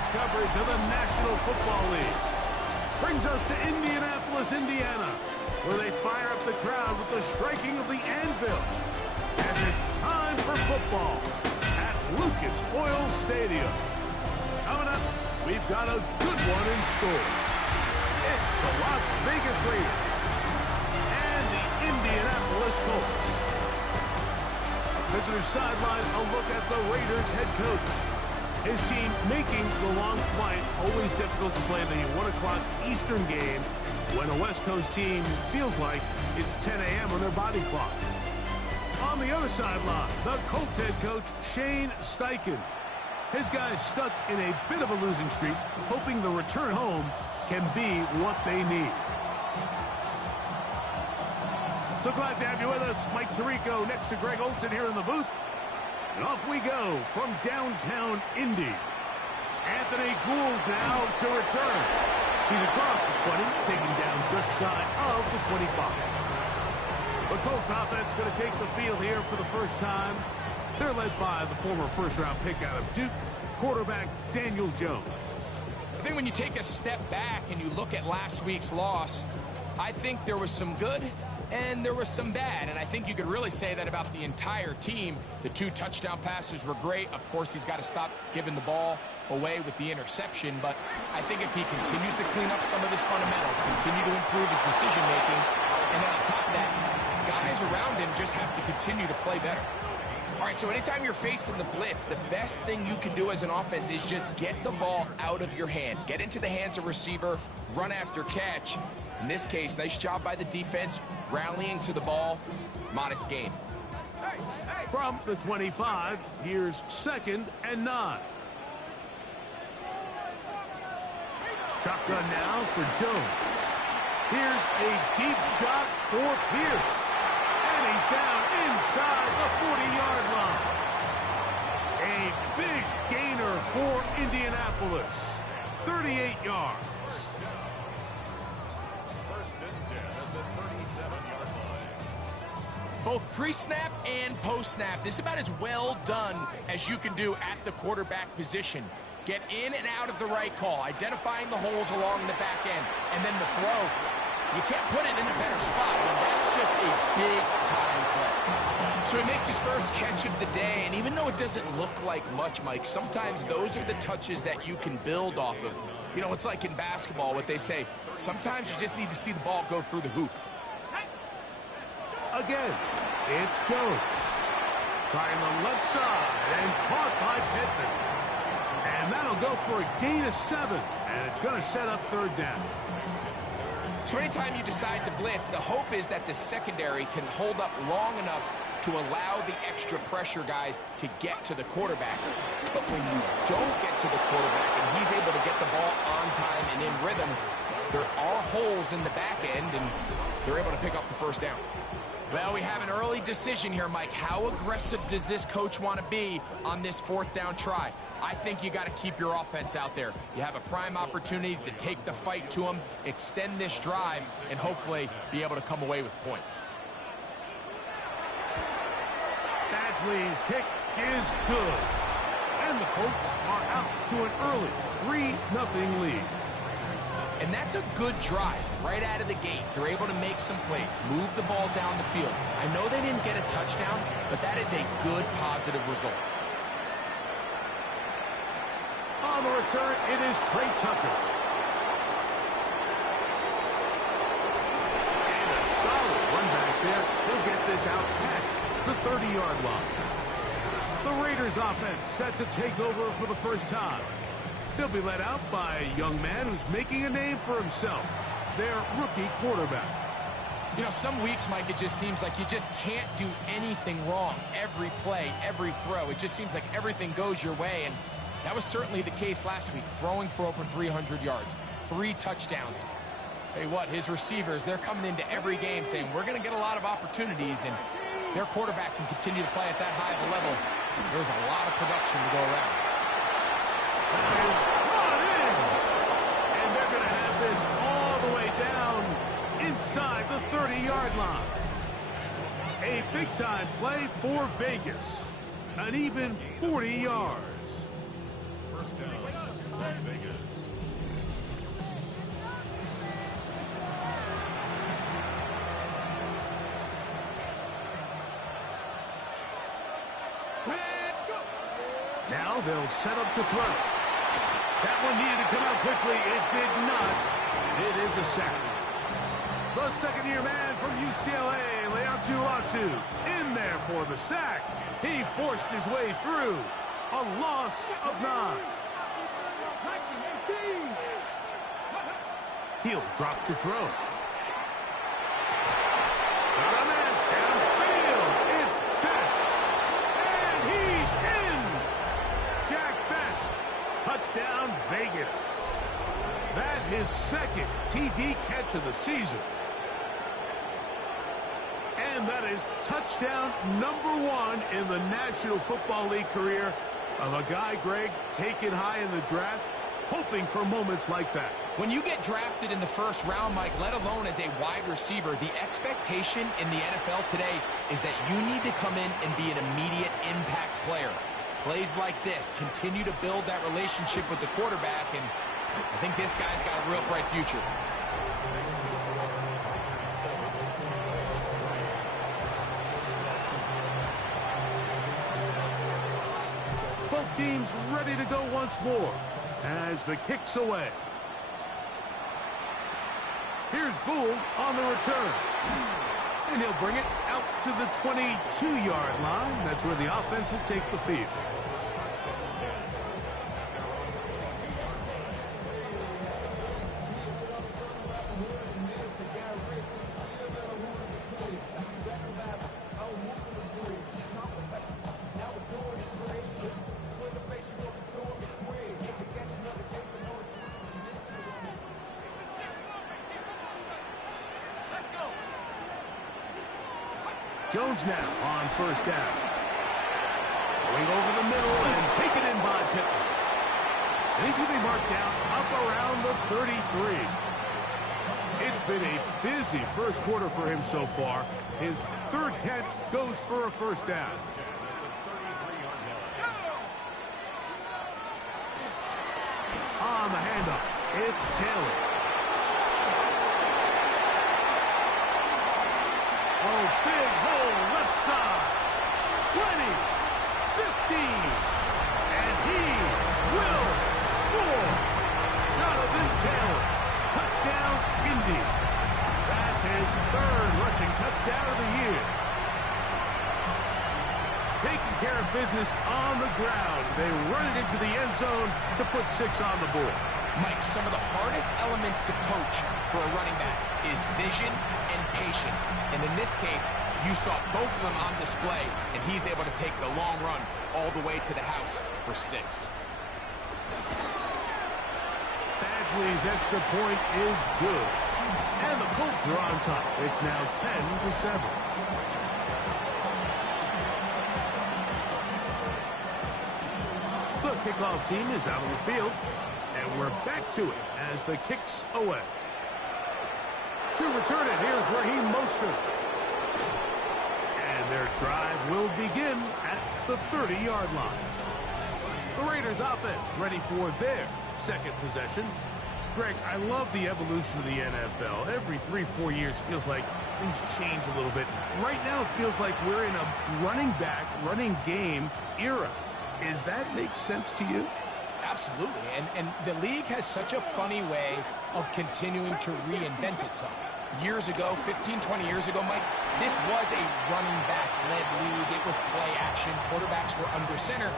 sports coverage of the National Football League. Brings us to Indianapolis, Indiana, where they fire up the crowd with the striking of the anvil. And it's time for football at Lucas Oil Stadium. Coming up, we've got a good one in store. It's the Las Vegas Raiders and the Indianapolis Colts. Visitor sideline, a look at the Raiders head coach. His team making the long flight. Always difficult to play the 1 o'clock Eastern game when a West Coast team feels like it's 10 a.m. on their body clock. On the other sideline, the Colts head coach, Shane Steichen. His guys stuck in a bit of a losing streak, hoping the return home can be what they need. So glad to have you with us. Mike Tirico next to Greg Olson here in the booth. And off we go from downtown Indy. Anthony Gould now to return. He's across the 20, taking down just shy of the 25. The Colts offense going to take the field here for the first time. They're led by the former first-round pick out of Duke, quarterback Daniel Jones. I think when you take a step back and you look at last week's loss, I think there was some good and there was some bad, and I think you could really say that about the entire team. The 2 touchdown passes were great. Of course, he's got to stop giving the ball away with the interception, but I think if he continues to clean up some of his fundamentals, continue to improve his decision-making, and then on top of that, guys around him just have to continue to play better. All right, so anytime you're facing the blitz, the best thing you can do as an offense is just get the ball out of your hand. Get into the hands of receiver, run after catch. In this case, nice job by the defense, rallying to the ball, modest gain. From the 25, here's 2nd and 9. Shotgun now for Jones. Here's a deep shot for Pierce. And he's down inside the 40-yard line. A big gainer for Indianapolis. 38 yards. First and 10 at the 37-yard line. Both pre-snap and post-snap, this is about as well done as you can do at the quarterback position. Get in and out of the right call, identifying the holes along the back end, and then the throw. You can't put it in a better spot. I mean, that's just a big-time play. So he makes his first catch of the day, and even though it doesn't look like much, Mike, sometimes those are the touches that you can build off of. You know, it's like in basketball, what they say, sometimes you just need to see the ball go through the hoop. Again, it's Jones. Trying the left side and caught by Pittman. And that'll go for a gain of 7, and it's going to set up 3rd down. So anytime you decide to blitz, the hope is that the secondary can hold up long enough to allow the extra pressure guys to get to the quarterback. But when you don't get to the quarterback and he's able to get the ball on time and in rhythm, there are holes in the back end, and they're able to pick up the 1st down. Well, we have an early decision here, Mike. How aggressive does this coach want to be on this 4th down try? I think you got to keep your offense out there. You have a prime opportunity to take the fight to them, extend this drive, and hopefully be able to come away with points. Badgley's kick is good. And the Colts are out to an early 3-0 lead. And that's a good drive right out of the gate. They're able to make some plays, move the ball down the field. I know they didn't get a touchdown, but that is a good, positive result. On the return, it is Trey Tucker. And a solid run back there. He'll get this out past the 30-yard line. The Raiders offense set to take over for the first time. They'll be led out by a young man who's making a name for himself, their rookie quarterback. You know, some weeks, Mike, it just seems like you just can't do anything wrong. Every play, every throw, it just seems like everything goes your way, and that was certainly the case last week, throwing for over 300 yards, 3 touchdowns. Tell you what, his receivers, they're coming into every game saying, we're going to get a lot of opportunities, and their quarterback can continue to play at that high of a level. There's a lot of production to go around. That is brought in, and they're going to have this all the way down inside the 30-yard line. A big-time play for Vegas, an even 40 yards. Now they'll set up to throw. That one needed to come out quickly. It did not. It is a sack. The second-year man from UCLA, Leatu, in there for the sack. He forced his way through. A loss of 9. He'll drop to throw. Got a man downfield. It's Best. And he's in. Jack Best. Touchdown, Vegas. That his second TD catch of the season. And that is touchdown number 1 in the National Football League career of a guy, Greg, taken high in the draft, hoping for moments like that. When you get drafted in the first round, Mike, let alone as a wide receiver, the expectation in the NFL today is that you need to come in and be an immediate impact player. Plays like this continue to build that relationship with the quarterback, and I think this guy's got a real bright future. Both teams ready to go once more as the kick's away. Here's Gould on the return. And he'll bring it out to the 22-yard line. That's where the offense will take the field. Jones now on first down. Going over the middle and taken in by Pittman. And he's going to be marked down up around the 33. It's been a busy first quarter for him so far. His third catch goes for a first down. On the handoff, it's Taylor. Oh, big hole, left side. 20, 15, and he will score. Jonathan Taylor, touchdown, Indy. That's his third rushing touchdown of the year. Taking care of business on the ground. They run it into the end zone to put 6 on the board. Mike, some of the hardest elements to coach for a running back is vision and patience. And in this case, you saw both of them on display, and he's able to take the long run all the way to the house for 6. Badgley's extra point is good. And the Colts are on top. It's now 10-7. The kickoff team is out on the field. And we're back to it as the kick's away. To return it, here's Raheem Mostert. And their drive will begin at the 30-yard line. The Raiders offense ready for their second possession. Greg, I love the evolution of the NFL. Every 3-4 years feels like things change a little bit. Right now it feels like we're in a running back, running game era. Does that make sense to you? Absolutely, and the league has such a funny way of continuing to reinvent itself. Years ago, 15, 20 years ago, Mike, this was a running back-led league. It was play action. Quarterbacks were under center.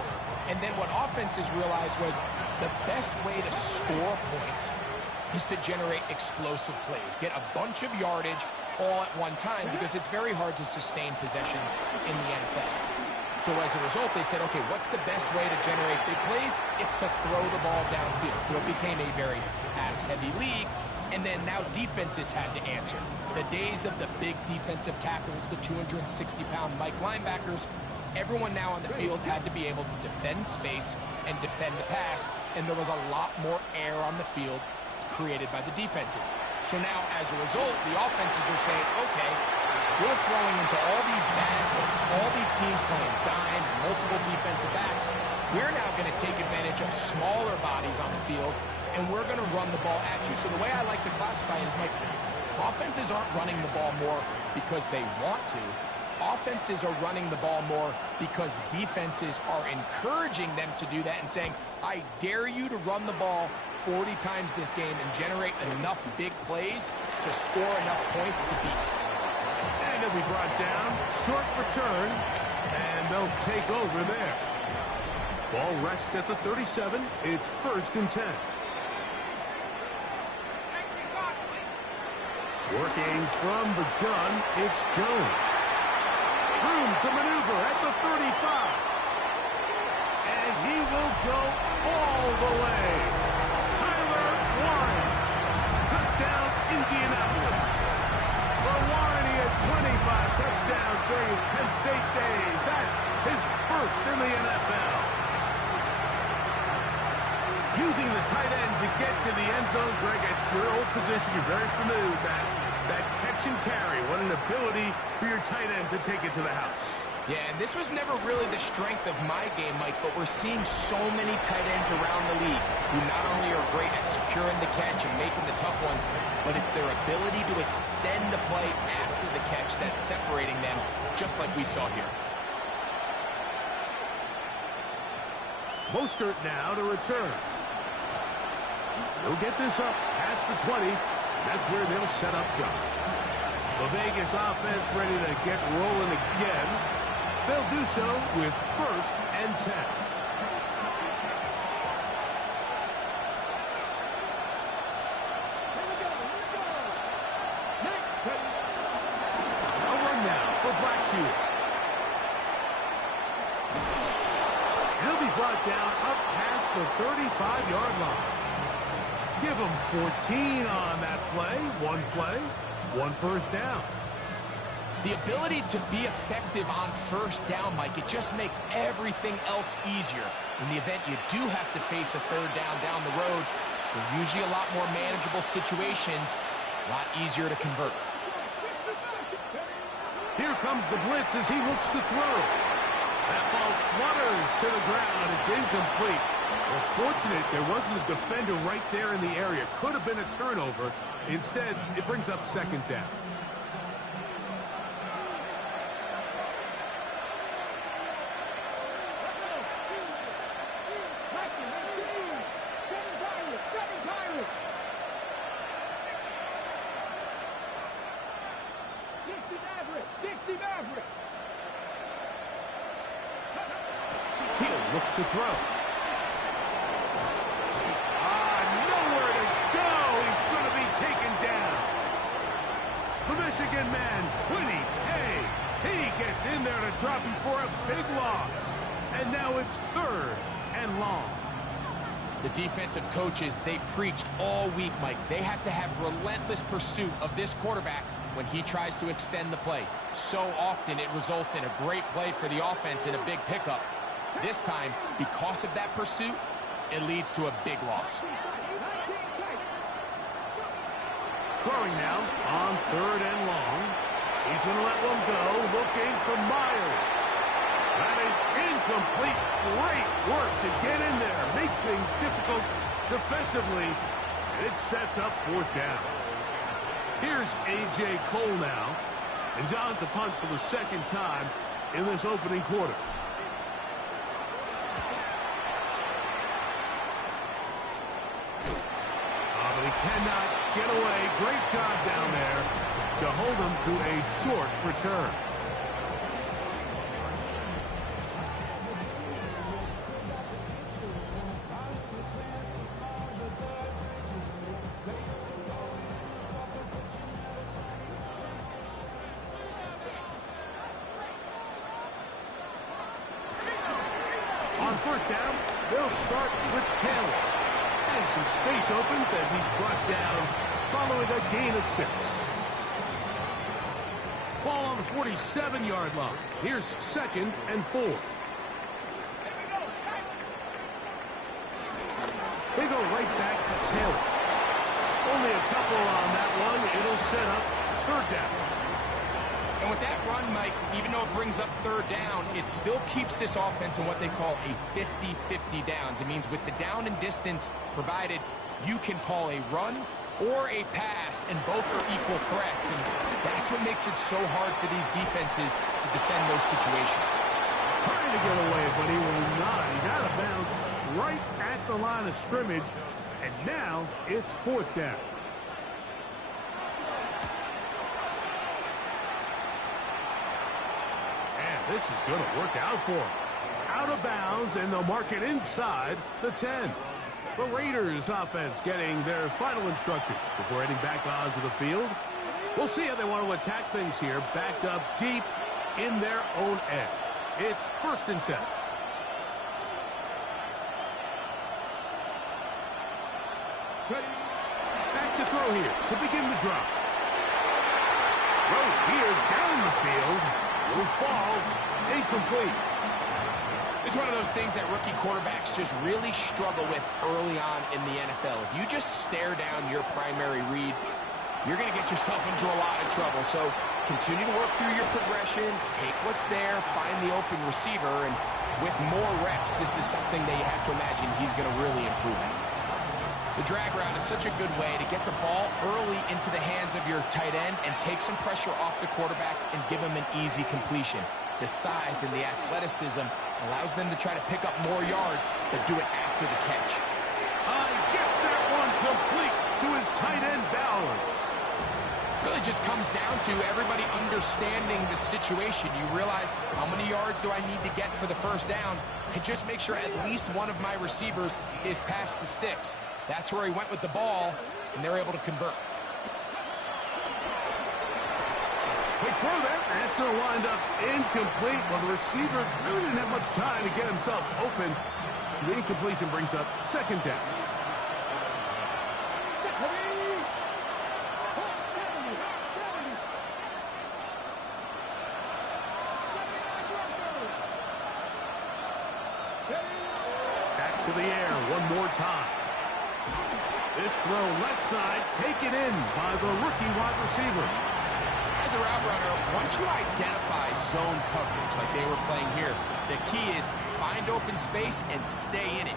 And then what offenses realized was the best way to score points is to generate explosive plays. Get a bunch of yardage all at one time because it's very hard to sustain possessions in the NFL. So as a result, they said, okay, what's the best way to generate big plays? It's to throw the ball downfield. So it became a very pass-heavy league. And then now defenses had to answer. The days of the big defensive tackles, the 260-pound Mike linebackers, everyone now on the field had to be able to defend space and defend the pass. And there was a lot more air on the field created by the defenses. So now, as a result, the offenses are saying, okay, we're throwing into all these bad looks, all these teams playing dime, multiple defensive backs. We're now going to take advantage of smaller bodies on the field, and we're going to run the ball at you. So the way I like to classify it is, Mike, offenses aren't running the ball more because they want to. offenses are running the ball more because defenses are encouraging them to do that and saying, I dare you to run the ball 40 times this game and generate enough big plays to score enough points to beat. And it'll be brought down, short return, and they'll take over there. Ball rests at the 37. It's 1st and 10. Working from the gun, it's Jones. Room to maneuver at the 35. And he will go all the way. Tyler Warren. Touchdown, Indianapolis. For Warren, he had 25 touchdowns during his Penn State days. That's his first in the NFL. Using the tight end to get to the end zone, Greg, it's your old position. You're very familiar with that. That catch and carry. What an ability for your tight end to take it to the house. Yeah, and this was never really the strength of my game, Mike, but we're seeing so many tight ends around the league who not only are great at securing the catch and making the tough ones, but it's their ability to extend the play after the catch that's separating them, just like we saw here. Mostert now to return. He'll get this up past the 20. That's where they'll set up shop. The Vegas offense ready to get rolling again. They'll do so with 1st and 10. A run now for Blackshear. He'll be brought down up past the 35-yard line. Give him 14 on that play. One first down. The ability to be effective on 1st down, Mike, it just makes everything else easier. In the event you do have to face a 3rd down the road, they're usually a lot more manageable situations, a lot easier to convert. Here comes the blitz as he looks to throw. That ball flutters to the ground. It's incomplete. Well, fortunate there wasn't a defender right there in the area. Could have been a turnover. Instead, it brings up 2nd down. He'll look to throw. Nowhere to go. He's going to be taken down. The Michigan man, Winnie Hay. He gets in there to drop him for a big loss. And now it's 3rd and long. The defensive coaches, they preached all week, Mike. They have to have relentless pursuit of this quarterback when he tries to extend the play. So often it results in a great play for the offense and a big pickup. This time, because of that pursuit, it leads to a big loss. Throwing now on 3rd and long. He's going to let one go, looking for Myers. That is incomplete. Great work to get in there, make things difficult defensively. It sets up 4th down. Here's A.J. Cole now. And John to punt for the 2nd time in this opening quarter. But he cannot get away. Great job down there to hold him to a short return. On 1st down, they'll start with Taylor. And some space opens as he's brought down following a gain of 6. Ball on the 47-yard line. Here's 2nd and 4. They go right back to Taylor. Only a couple on that one. It'll set up 3rd down. And with that run, Mike, even though it brings up 3rd down, it still keeps this offense in what they call a 50-50 downs. It means with the down and distance provided, you can call a run or a pass, and both are equal threats. And that's what makes it so hard for these defenses to defend those situations. Trying to get away, but he will not. He's out of bounds right at the line of scrimmage. And now it's 4th down. And this is going to work out for him. Out of bounds, and they'll mark it inside the 10. The Raiders offense getting their final instructions before heading back onto the field. We'll see how they want to attack things here, backed up deep in their own end. It's 1st and 10. Back to throw here to begin the drop. Throw here down the field. Will fall. Incomplete. It's one of those things that rookie quarterbacks just really struggle with early on in the NFL. If you just stare down your primary read, you're going to get yourself into a lot of trouble. So continue to work through your progressions, take what's there, find the open receiver, and with more reps, this is something that you have to imagine he's going to really improve at. The drag route is such a good way to get the ball early into the hands of your tight end and take some pressure off the quarterback and give him an easy completion. The size and the athleticism allows them to try to pick up more yards, but do it after the catch. Gets that one complete to his tight end Bowers. Really just comes down to everybody understanding the situation. You realize how many yards do I need to get for the 1st down, and just make sure at least one of my receivers is past the sticks. That's where he went with the ball, and they're able to convert. Quick throw there, and it's going to wind up incomplete. Well, the receiver really didn't have much time to get himself open, so the incompletion brings up 2nd down. Back to the air one more time. This throw left side taken in by the rookie wide receiver. As a route runner, once you identify zone coverage like they were playing here, the key is find open space and stay in it.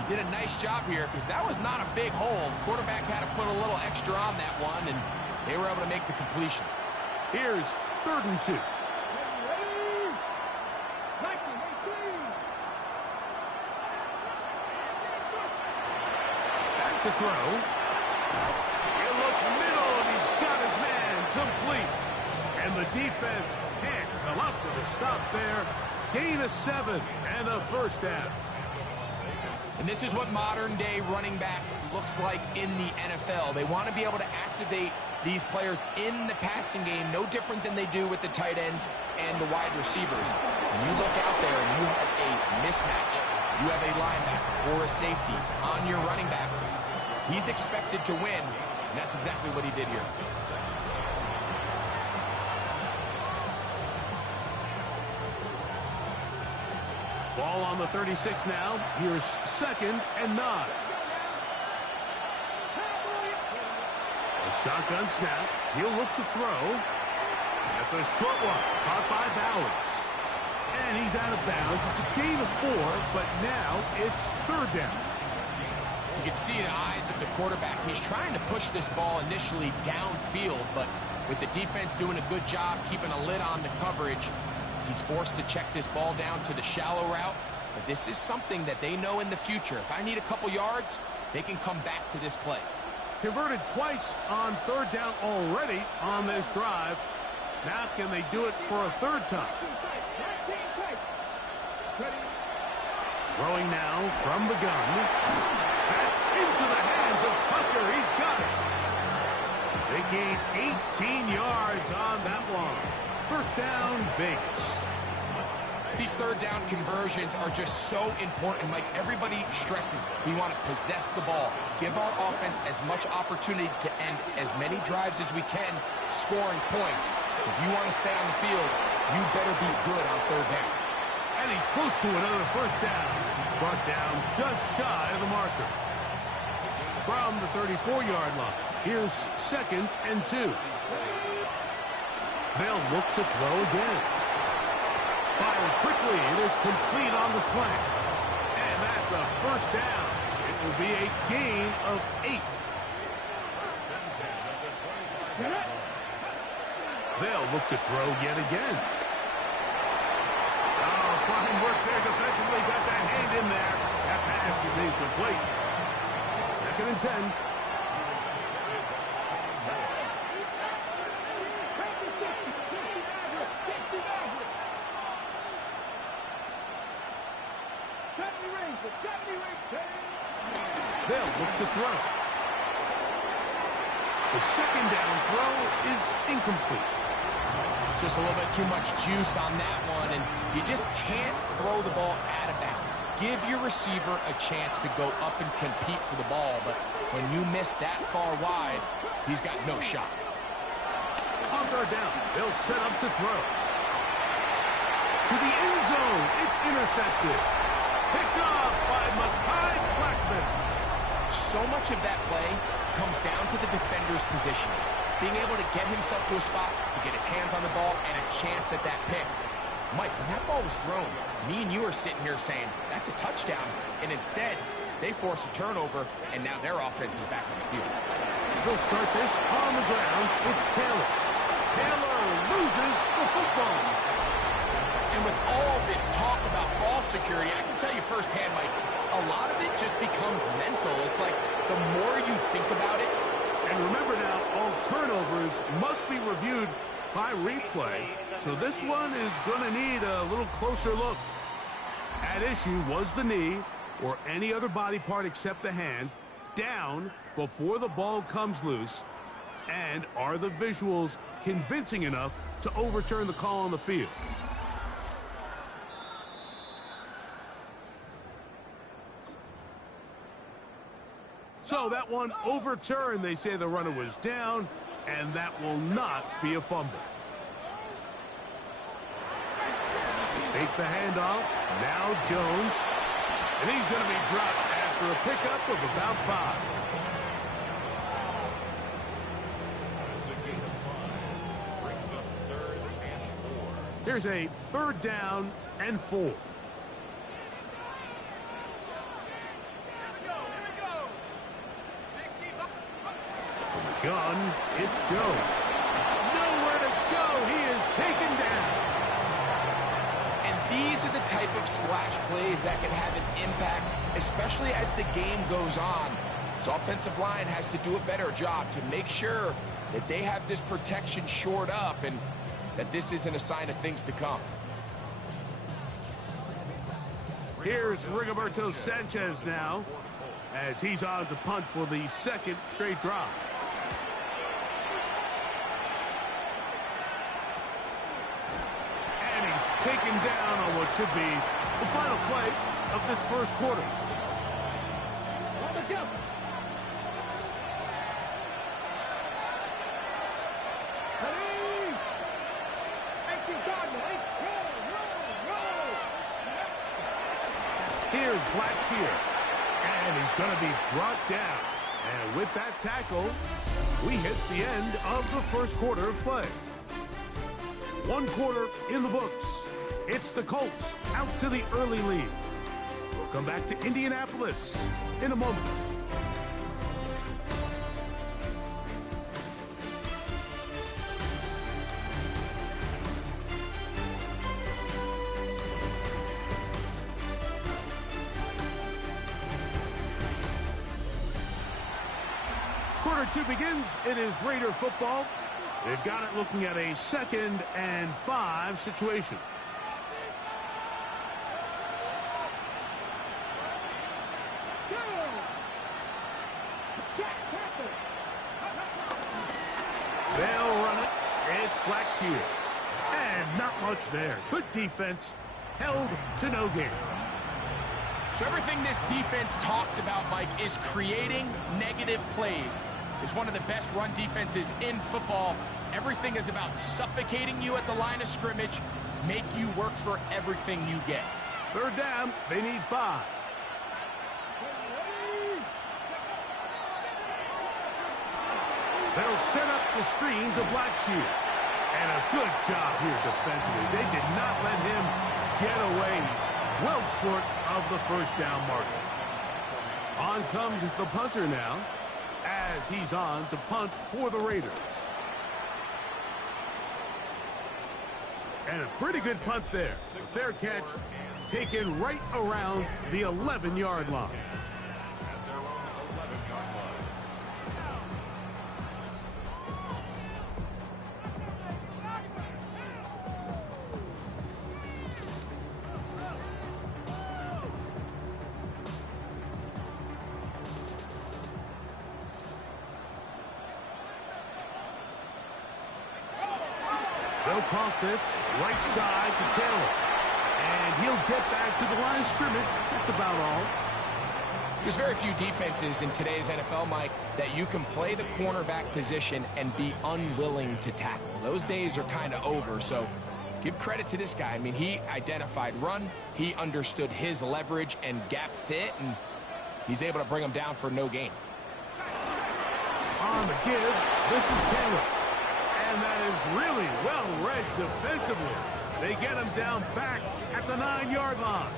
He did a nice job here because that was not a big hole. The quarterback had to put a little extra on that one, and they were able to make the completion. Here's 3rd and 2. Back to throw. He'll look middle, and he's got his man complete. And the defense can't come up with a stop there. Gain of 7 and a 1st down. And this is what modern-day running back looks like in the NFL. They want to be able to activate these players in the passing game, no different than they do with the tight ends and the wide receivers. When you look out there and you have a mismatch, you have a linebacker or a safety on your running back, he's expected to win, and that's exactly what he did here. Ball on the 36 now. Here's 2nd and 9. A shotgun snap. He'll look to throw. That's a short one. Caught by Bowers. And he's out of bounds. It's a gain of 4, but now it's 3rd down. You can see the eyes of the quarterback. He's trying to push this ball initially downfield, but with the defense doing a good job keeping a lid on the coverage, he's forced to check this ball down to the shallow route. But this is something that they know in the future. If I need a couple yards, they can come back to this play. Converted twice on 3rd down already on this drive. Now can they do it for a 3rd time? Throwing now from the gun. That's into the hands of Tucker. He's got it. They gain 18 yards on that one. 1st down, Vegas. These 3rd down conversions are just so important. Like everybody stresses, we want to possess the ball, give our offense as much opportunity to end as many drives as we can, scoring points. So if you want to stay on the field, you better be good on 3rd down. And he's close to another 1st down. He's brought down just shy of the marker. From the 34-yard line, here's 2nd and 2. They'll look to throw again. Fires quickly. It is complete on the slant. And that's a 1st down. It will be a gain of 8. look to throw yet again. Oh, fine work there defensively. Got that hand in there. That pass is incomplete. 2nd and 10. They'll look to throw. The 2nd down throw is incomplete. Just a little bit too much juice on that one, and you just can't throw the ball out of bounds. Give your receiver a chance to go up and compete for the ball, but when you miss that far wide, he's got no shot. On 3rd down, they'll set up to throw. To the end zone, it's intercepted. Picked off by Mekhi Blackman. So much of that play comes down to the defender's position. Being able to get himself to a spot, to get his hands on the ball, and a chance at that pick. Mike, when that ball was thrown, me and you are sitting here saying, that's a touchdown. And instead, they force a turnover, and now their offense is back on the field. They'll start this on the ground. It's Taylor. Taylor loses the football. And with all this talk about ball security, I can tell you firsthand, Mike, a lot of it just becomes mental. It's like the more you think about it. And remember now, all turnovers must be reviewed by replay. So this one is going to need a little closer look. At issue was the knee or any other body part except the hand down before the ball comes loose. And are the visuals convincing enough to overturn the call on the field? So that one overturned. They say the runner was down, and that will not be a fumble. Take the handoff. Now Jones. And he's going to be dropped after a pickup of about 5. Brings up 3rd and 4. Here's a 3rd down and 4. Gun, it's Jones. Nowhere to go. He is taken down. And these are the type of splash plays that can have an impact, especially as the game goes on. So offensive line has to do a better job to make sure that they have this protection shored up and that this isn't a sign of things to come. Here's Rigoberto Sanchez now as he's on to punt for the 2nd straight drive. Taken down on what should be the final play of this 1st quarter. Here's Blackshear, and he's going to be brought down. And with that tackle, we hit the end of the 1st quarter of play. 1 quarter in the books. It's the Colts out to the early lead. We'll come back to Indianapolis in a moment. Quarter 2 begins. It is Raider football. They've got it looking at a 2nd and 5 situation. They'll run it. It's Blackshear. And not much there. Good defense. Held to no gain. So everything this defense talks about, Mike, is creating negative plays. It's one of the best run defenses in football. Everything is about suffocating you at the line of scrimmage, make you work for everything you get. 3rd down, they need 5. They'll set up the screen to Blackshear. And a good job here defensively. They did not let him get away. He's well short of the 1st down marker. On comes the punter now as he's on to punt for the Raiders. And a pretty good punt there. A fair catch taken right around the 11-yard line. At their own 11-yard line. They'll toss this right side to Taylor. And he'll get back to the line of scrimmage. That's about all. There's very few defenses in today's NFL, Mike, that you can play the cornerback position and be unwilling to tackle. Those days are kind of over, so give credit to this guy. I mean, he identified run, he understood his leverage and gap fit, and he's able to bring him down for no gain. On the give, this is Taylor. And that is really well read defensively. They get him down back at the 9-yard line.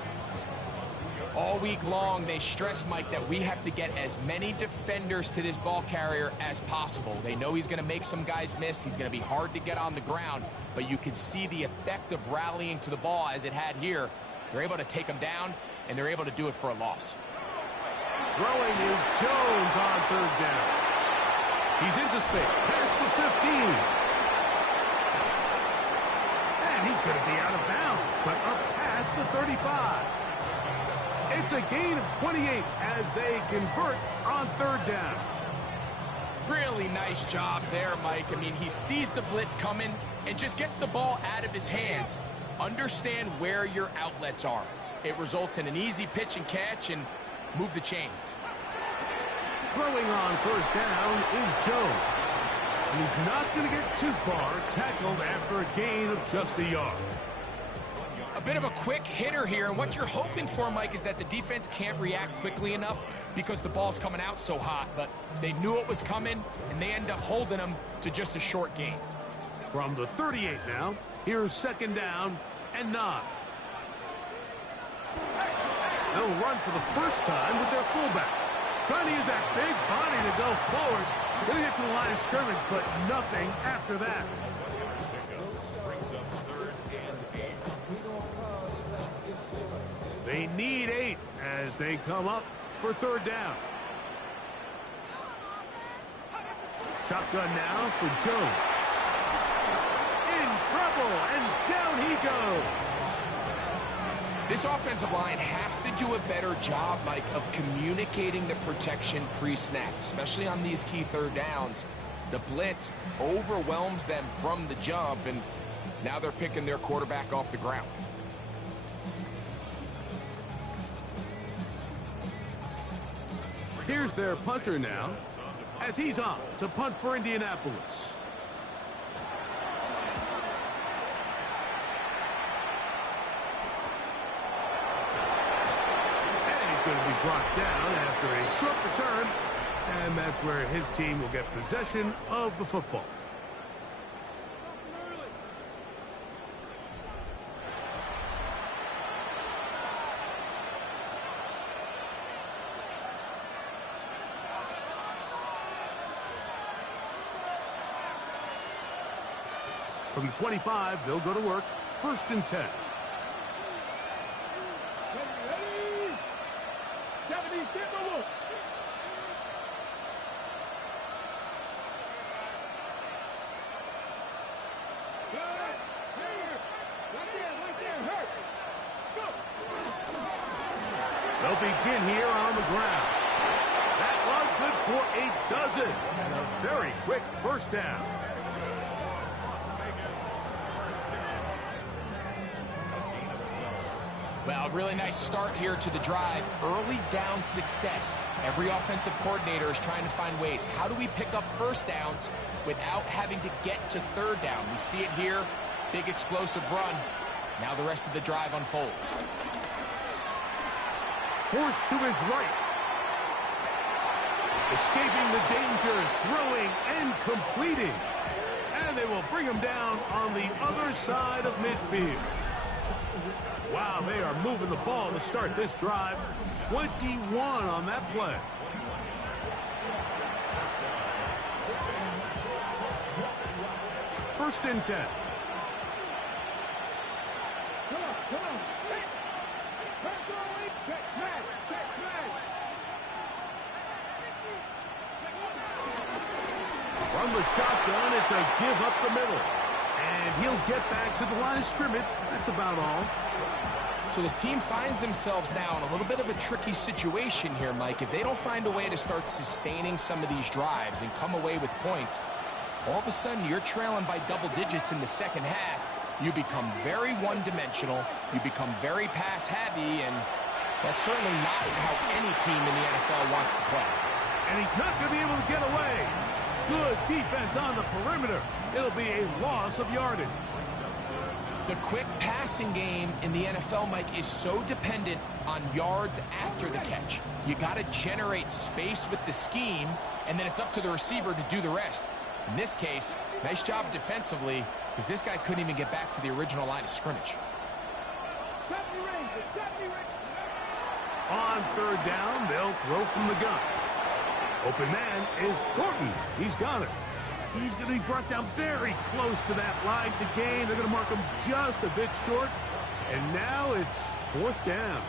All week long, they stress, Mike, that we have to get as many defenders to this ball carrier as possible. They know he's going to make some guys miss. He's going to be hard to get on the ground, but you can see the effect of rallying to the ball as it had here. They're able to take him down, and they're able to do it for a loss. Throwing is Jones on 3rd down. He's into space, past the 15. And he's going to be out of bounds, but up past the 35. It's a gain of 28 as they convert on 3rd down. Really nice job there, Mike. I mean, he sees the blitz coming and just gets the ball out of his hands. Understand where your outlets are. It results in an easy pitch and catch and move the chains. Throwing on 1st down is Jones. And he's not going to get too far, tackled after a gain of just a yard. A bit of a quick hitter here, and what you're hoping for, Mike, is that the defense can't react quickly enough because the ball's coming out so hot, but they knew it was coming, and they end up holding them to just a short gain. From the 38 now, here's 2nd down and 9. They'll run for the first time with their fullback. Trying to use that big body to go forward. Going to get to the line of scrimmage, but nothing after that. Brings up 3rd and 8. They need 8 as they come up for 3rd down. Shotgun now for Jones. In trouble, and down he goes. This offensive line has to do a better job, Mike, of communicating the protection pre-snap, especially on these key 3rd downs. The blitz overwhelms them from the jump, and now they're picking their quarterback off the ground. Here's their punter now, as he's on to punt for Indianapolis. Going to be brought down after a short return, and that's where his team will get possession of the football. From the 25, they'll go to work. 1st and 10. They'll begin here on the ground. That one good for a dozen. And a very quick 1st down. Well, really nice start here to the drive. Early down success. Every offensive coordinator is trying to find ways. How do we pick up 1st downs without having to get to 3rd down? We see it here. Big explosive run. Now the rest of the drive unfolds. Forced to his right. Escaping the danger, throwing and completing. And they will bring him down on the other side of midfield. Wow, they are moving the ball to start this drive. 21 on that play. First and 10. From the shotgun, it's a give up the middle. And he'll get back to the line of scrimmage. That's about all. So this team finds themselves now in a little bit of a tricky situation here, Mike. If they don't find a way to start sustaining some of these drives and come away with points, all of a sudden you're trailing by double digits in the second half. You become very one-dimensional. You become very pass-heavy, and that's certainly not how any team in the NFL wants to play. And he's not going to be able to get away. Good defense on the perimeter. It'll be a loss of yardage. The quick passing game in the NFL, Mike, is so dependent on yards after the catch. You got to generate space with the scheme, and then it's up to the receiver to do the rest. In this case, nice job defensively, because this guy couldn't even get back to the original line of scrimmage. On third down, they'll throw from the gun. Open man is Thornton. He's got it. He's going to be brought down very close to that line to gain. They're going to mark him just a bit short. And now it's fourth down.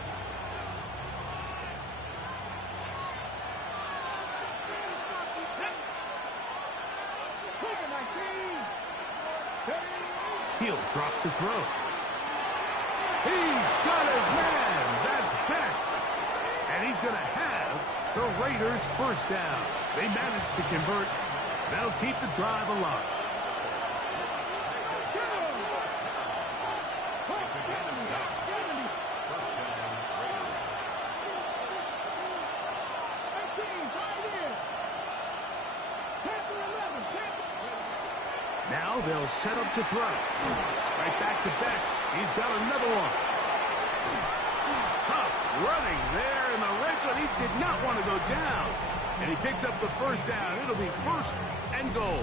He'll drop to throw. He's got his man. That's Besh. And he's going to have the Raiders first down. They managed to convert. That'll keep the drive alive. Now they'll set up to throw. Right back to Besh. He's got another one. Tough running there in the red zone. He did not want to go down. And he picks up the first down. It'll be first and goal.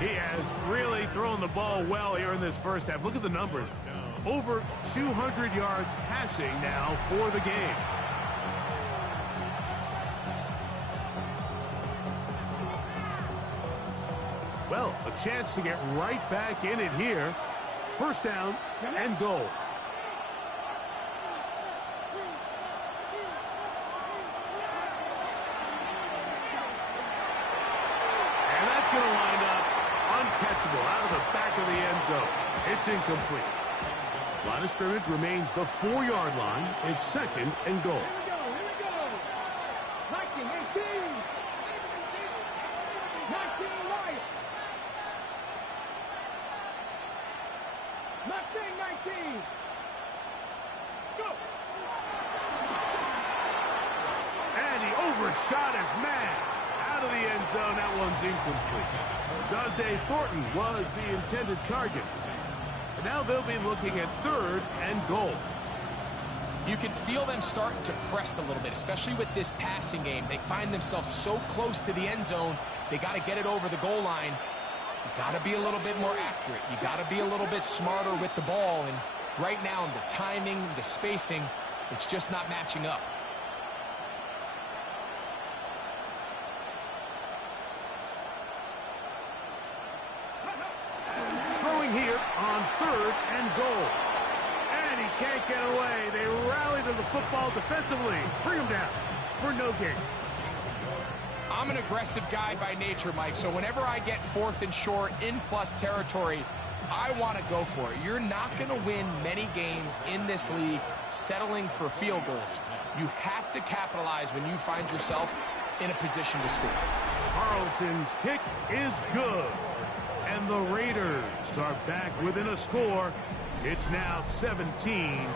He has really thrown the ball well here in this first half. Look at the numbers. Over 200 yards passing now for the game. Well, a chance to get right back in it here. First down and goal. And that's going to wind up uncatchable out of the back of the end zone. It's incomplete. Line of scrimmage remains the 4-yard line. It's second and goal. And he overshot his man. Out of the end zone, that one's incomplete. Dante Thornton was the intended target. And now they'll be looking at third and goal. You can feel them starting to press a little bit, especially with this passing game. They find themselves so close to the end zone, they got to get it over the goal line. You got to be a little bit more accurate. You got to be a little bit smarter with the ball. And right now, the timing, the spacing, it's just not matching up. Throwing here on third and goal. And he can't get away. They rally to the football defensively. Bring him down for no gain. I'm an aggressive guy by nature, Mike, so whenever I get fourth and short in plus territory, I want to go for it. You're not going to win many games in this league settling for field goals. You have to capitalize when you find yourself in a position to score. Carlson's kick is good. And the Raiders are back within a score. It's now 17-10.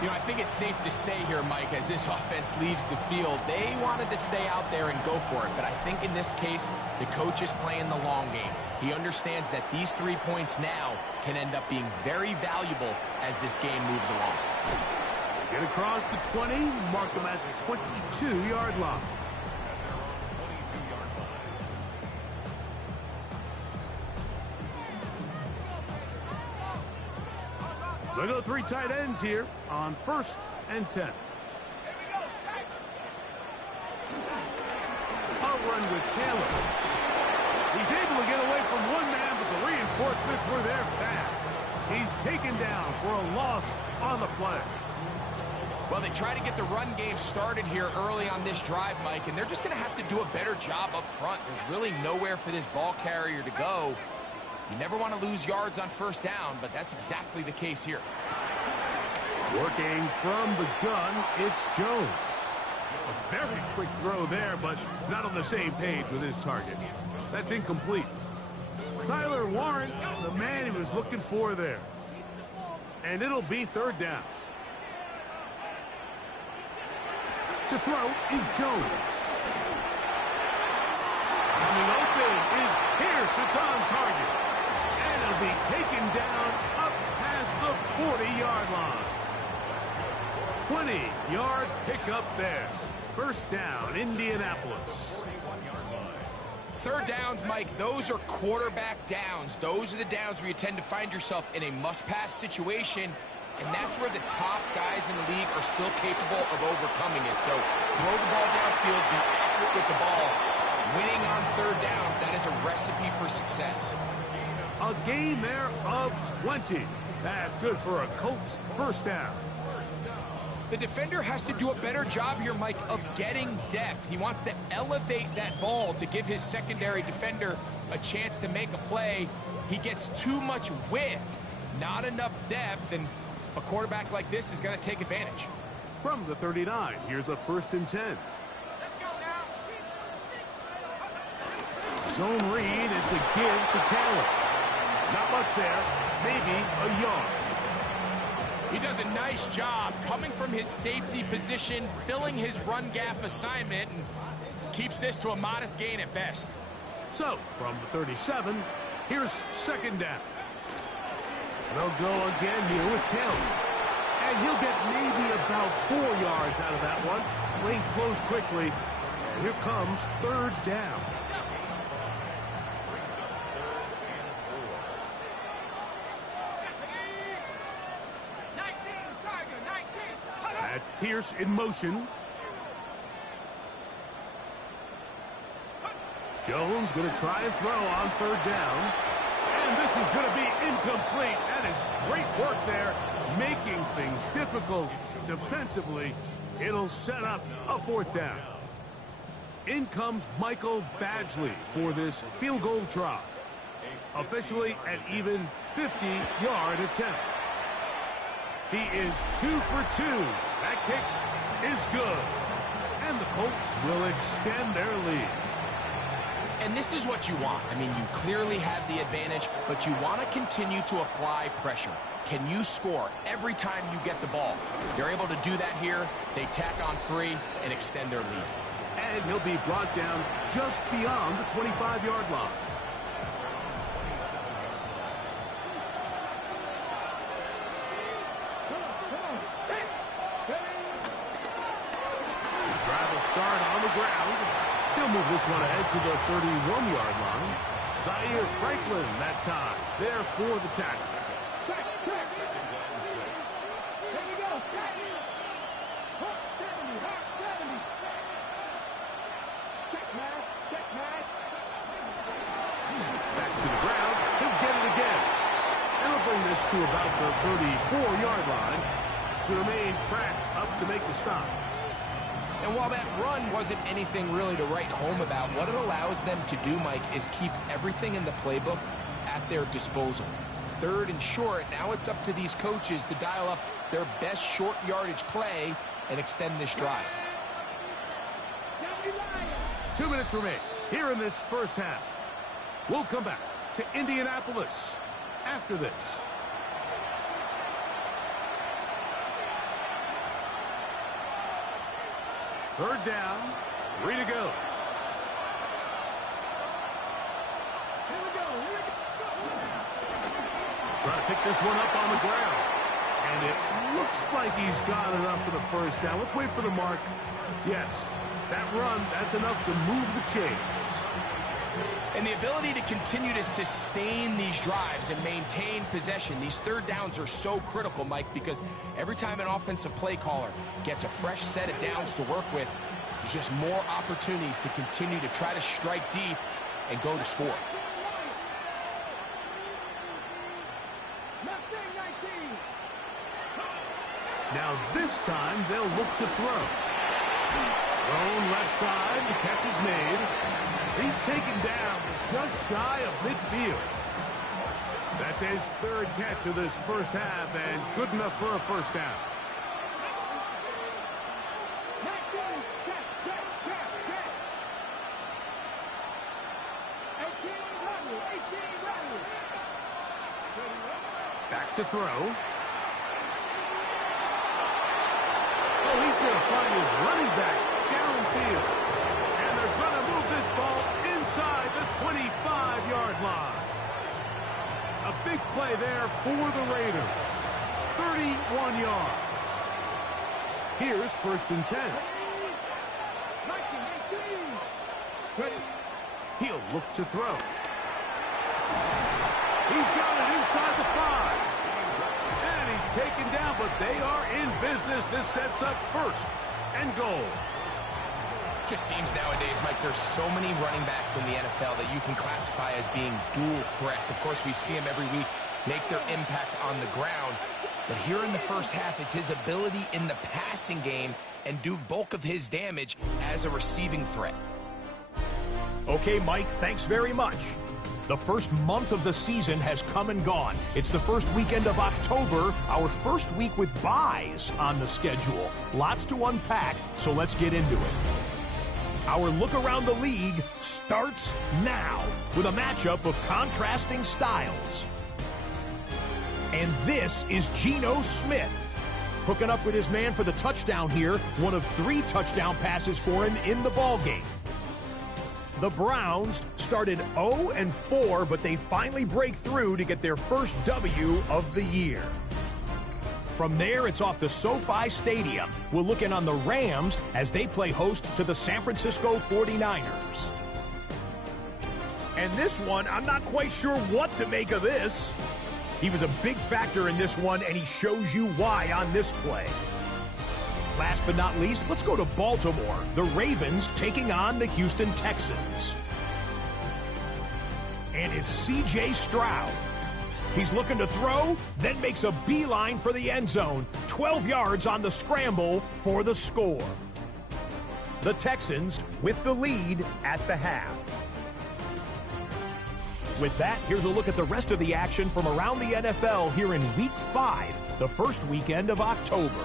You know, I think it's safe to say here, Mike, as this offense leaves the field, they wanted to stay out there and go for it. But I think in this case, the coach is playing the long game. He understands that these 3 points now can end up being very valuable as this game moves along. Get across the 20, mark them at the 22-yard line. Look at the 3 tight ends here on first and 10. A run with Taylor. He's able to get away from one man, but the reinforcements were there fast. He's taken down for a loss on the play. Well, they try to get the run game started here early on this drive, Mike, and they're just going to have to do a better job up front. There's really nowhere for this ball carrier to go. You never want to lose yards on first down, but that's exactly the case here. Working from the gun, it's Jones. A very quick throw there, but not on the same page with his target. That's incomplete. Tyler Warren, the man he was looking for there. And it'll be third down. To throw is Jones. Coming open is Pierce. It's on target. And it'll be taken down up past the 40-yard line. 20-yard pickup there. First down, Indianapolis. Third downs, Mike, those are quarterback downs. Those are the downs where you tend to find yourself in a must-pass situation, and that's where the top guys in the league are still capable of overcoming it. So throw the ball downfield, be accurate with the ball. Winning on third downs, that is a recipe for success. A gain there of 20. That's good for a Colts first down. The defender has to do a better job here, Mike, of getting depth. He wants to elevate that ball to give his secondary defender a chance to make a play. He gets too much width, not enough depth, and a quarterback like this is going to take advantage. From the 39, here's a 1st and 10. Zone read, it's a give to Taylor. Not much there, maybe a yard. He does a nice job coming from his safety position, filling his run gap assignment, and keeps this to a modest gain at best. So, from the 37, here's second down. They'll go again here with Taylor. And he'll get maybe about 4 yards out of that one. Plays close quickly. And here comes third down. That's Pierce in motion. Jones going to try and throw on third down. And this is going to be incomplete. That is great work there, making things difficult defensively. It'll set up a fourth down. In comes Michael Badgley for this field goal try. Officially an even 50-yard attempt. He is 2 for 2. That kick is good. And the Colts will extend their lead. And this is what you want. I mean, you clearly have the advantage, but you want to continue to apply pressure. Can you score every time you get the ball? They're able to do that here. They tack on 3 and extend their lead. And he'll be brought down just beyond the 25-yard line. Start on the ground. He'll move this one ahead to the 31-yard line. Zaire Franklin that time there for the tackle. Back to the ground. He'll get it again. And he'll bring this to about the 34-yard line to remain cracked up to make the stop. And while that run wasn't anything really to write home about, what it allows them to do, Mike, is keep everything in the playbook at their disposal. Third and short, now it's up to these coaches to dial up their best short yardage play and extend this drive. 2 minutes remain here in this first half. We'll come back to Indianapolis after this. Third down, 3 to go. Trying to pick this one up on the ground. And it looks like he's got enough for the first down. Let's wait for the mark. Yes, that run, that's enough to move the chains. And the ability to continue to sustain these drives and maintain possession, these third downs are so critical, Mike, because every time an offensive play caller gets a fresh set of downs to work with, there's just more opportunities to continue to try to strike deep and go to score. Now this time they'll look to throw. Thrown left side. The catch is made. He's taken down just shy of midfield. That's his third catch of this first half and good enough for a first down. Back to throw. Oh, he's going to find his running back downfield. And they're going to move this ball inside the 25-yard line. A big play there for the Raiders. 31 yards. Here's 1st and 10. He'll look to throw. He's got it inside the 5. And he's taken down, but they are in business. This sets up 1st and goal. Just seems nowadays, Mike, there's so many running backs in the NFL that you can classify as being dual threats. Of course, we see them every week make their impact on the ground. But here in the first half, it's his ability in the passing game and do bulk of his damage as a receiving threat. Okay, Mike, thanks very much. The first month of the season has come and gone. It's the first weekend of October, our first week with byes on the schedule. Lots to unpack, so let's get into it. Our look around the league starts now with a matchup of contrasting styles. And this is Geno Smith, hooking up with his man for the touchdown here, one of 3 touchdown passes for him in the ballgame. The Browns started 0-4, but they finally break through to get their first W of the year. From there, it's off to SoFi Stadium. We'll look in on the Rams as they play host to the San Francisco 49ers. And this one, I'm not quite sure what to make of this. He was a big factor in this one, and he shows you why on this play. Last but not least, let's go to Baltimore. The Ravens taking on the Houston Texans. And it's C.J. Stroud. He's looking to throw, then makes a beeline for the end zone. 12 yards on the scramble for the score. The Texans with the lead at the half. With that, here's a look at the rest of the action from around the NFL here in Week 5, the first weekend of October.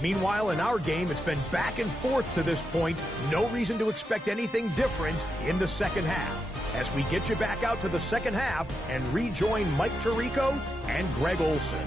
Meanwhile, in our game, it's been back and forth to this point. No reason to expect anything different in the second half. As we get you back out to the second half and rejoin Mike Tirico and Greg Olson.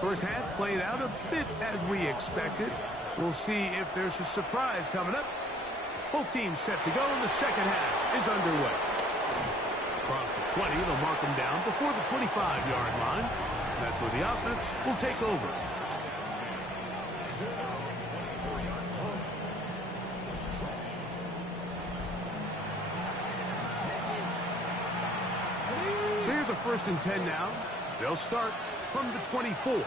First half played out a bit as we expected. We'll see if there's a surprise coming up. Both teams set to go, and the second half is underway. Across the 20, they'll mark them down before the 25-yard line. That's where the offense will take over. So here's a 1st and 10 now. They'll start from the 24.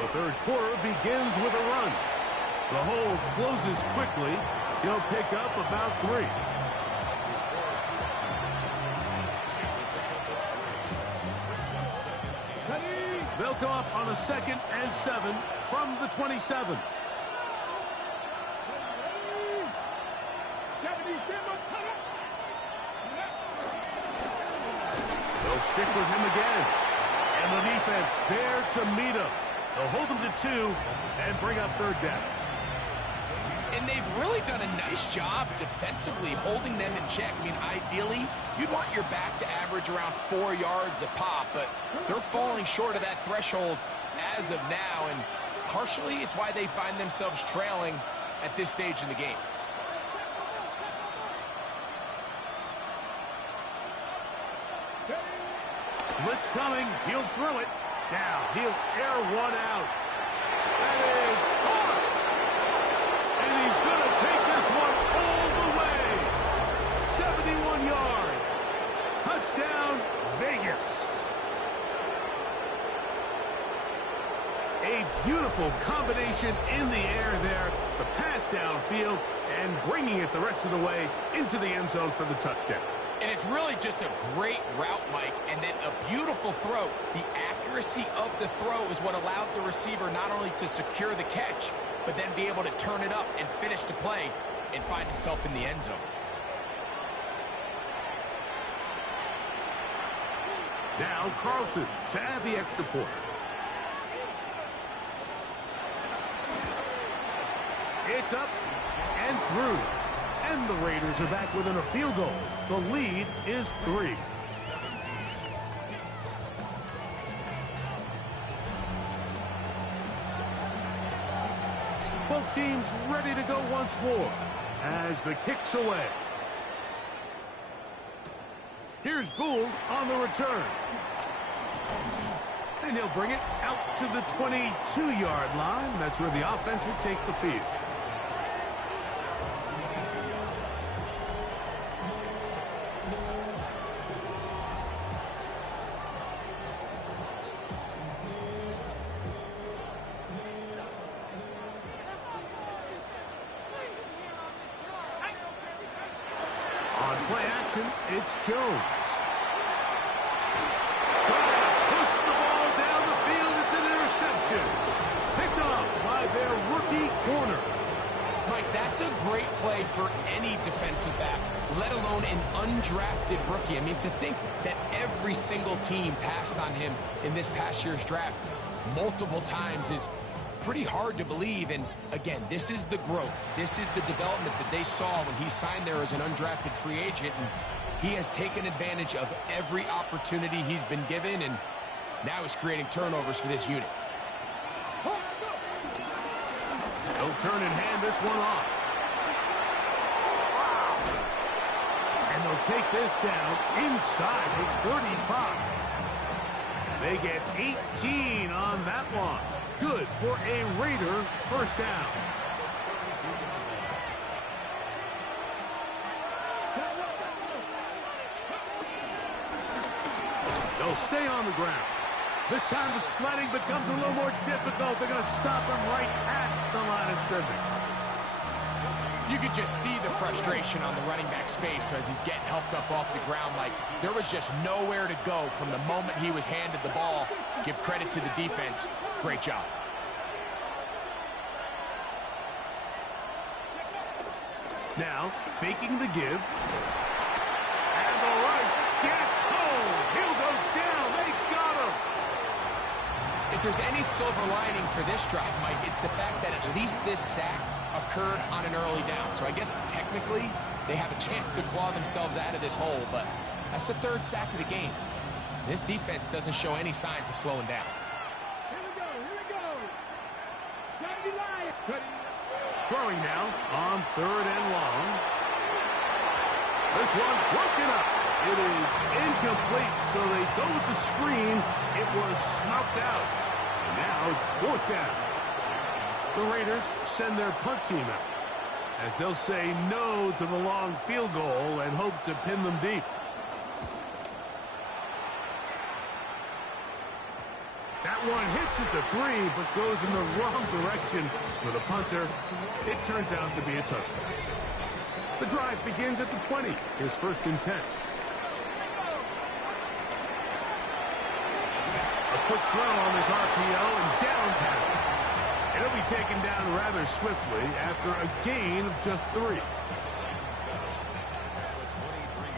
The third quarter begins with a run. The hole closes quickly. He'll pick up about 3. They'll come up on a 2nd and 7 from the 27. They'll stick with him again. And the defense there to meet him. They'll hold him to 2 and bring up 3rd down. And they've really done a nice job defensively holding them in check. I mean, ideally, you'd want your back to average around 4 yards a pop, but they're falling short of that threshold as of now, and partially it's why they find themselves trailing at this stage in the game. Blitz coming. He'll throw it. Now he'll air one out. That is caught. And he's going to take this one all the way. 71 yards. Touchdown, Vegas. A beautiful combination in the air there. The pass downfield and bringing it the rest of the way into the end zone for the touchdown. And it's really just a great route, Mike, and then a beautiful throw. The accuracy of the throw is what allowed the receiver not only to secure the catch, but then be able to turn it up and finish the play and find himself in the end zone. Now Carlson to add the extra point. It's up and through. And the Raiders are back within a field goal. The lead is 3. Both teams ready to go once more as the kick's away. Here's Gould on the return. And he'll bring it out to the 22-yard line. That's where the offense will take the field. On play action, it's Jones. Trying to push the ball down the field. It's an interception. Picked off by their rookie corner. Mike, that's a great play for any defensive back, let alone an undrafted rookie. I mean, to think that every single team passed on him in this past year's draft multiple times is pretty hard to believe. And again, this is the growth. This is the development that they saw when he signed there as an undrafted free agent. And he has taken advantage of every opportunity he's been given, and now he's creating turnovers for this unit. They'll turn and hand this one off. And they'll take this down inside the 35. They get 18 on that one. Good for a Raider first down. They'll stay on the ground. This time the sledding becomes a little more difficult. They're going to stop him right at the line of scrimmage. You could just see the frustration on the running back's face as he's getting helped up off the ground. Like, there was just nowhere to go from the moment he was handed the ball. Give credit to the defense. Great job. Now, faking the give. And the rush gets home. He'll go down. They got him. If there's any silver lining for this drive, Mike, it's the fact that at least this sack occurred on an early down. So I guess technically they have a chance to claw themselves out of this hole, but that's the third sack of the game. This defense doesn't show any signs of slowing down. Here we go. Gotta be live. Throwing now on third and long. This one broken up. It is incomplete, so they go with the screen. It was snuffed out. Now it's fourth down. The Raiders send their punt team out, as they'll say no to the long field goal and hope to pin them deep. That one hits at the 3, but goes in the wrong direction for the punter. It turns out to be a touchdown. The drive begins at the 20. Here's first and 10. A quick throw on this RPO, and Downs has it. It'll be taken down rather swiftly after a gain of just 3.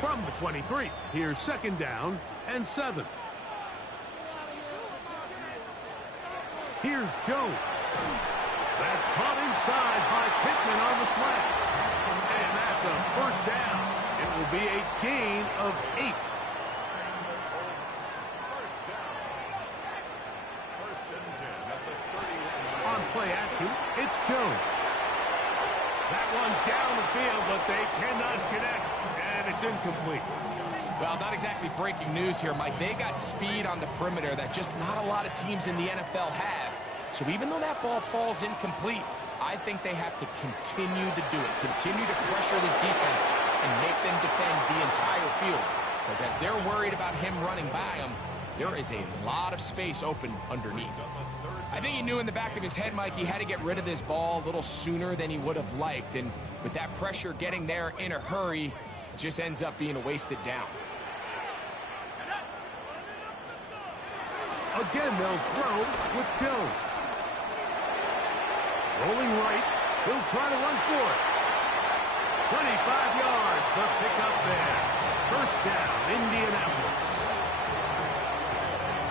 From the 23, here's second down and 7. Here's Jones. That's caught inside by Pittman on the slant. And that's a first down. It will be a gain of 8. On play action, it's Jones. That one down the field, but they cannot connect, and it's incomplete. Well, not exactly breaking news here, Mike. They got speed on the perimeter that just not a lot of teams in the NFL have. So even though that ball falls incomplete, I think they have to continue to do it, continue to pressure this defense and make them defend the entire field. Because as they're worried about him running by them, there is a lot of space open underneath. I think he knew in the back of his head, Mike, he had to get rid of this ball a little sooner than he would have liked. And with that pressure getting there in a hurry, it just ends up being a wasted down. Again, they'll throw with Jones. Rolling right. He'll try to run for it. 25 yards. The pickup there. First down, Indianapolis.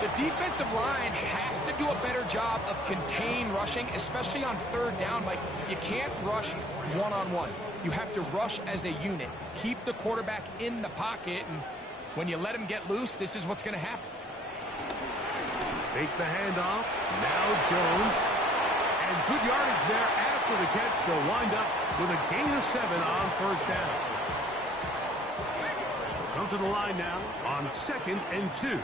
The defensive line has to do a better job of contained rushing, especially on third down. Like, you can't rush one-on-one. You have to rush as a unit. Keep the quarterback in the pocket, and when you let him get loose, this is what's going to happen. Fake the handoff. Now Jones. And good yardage there after the catch. They'll wind up with a gain of 7 on first down. Come to the line now on 2nd and 2.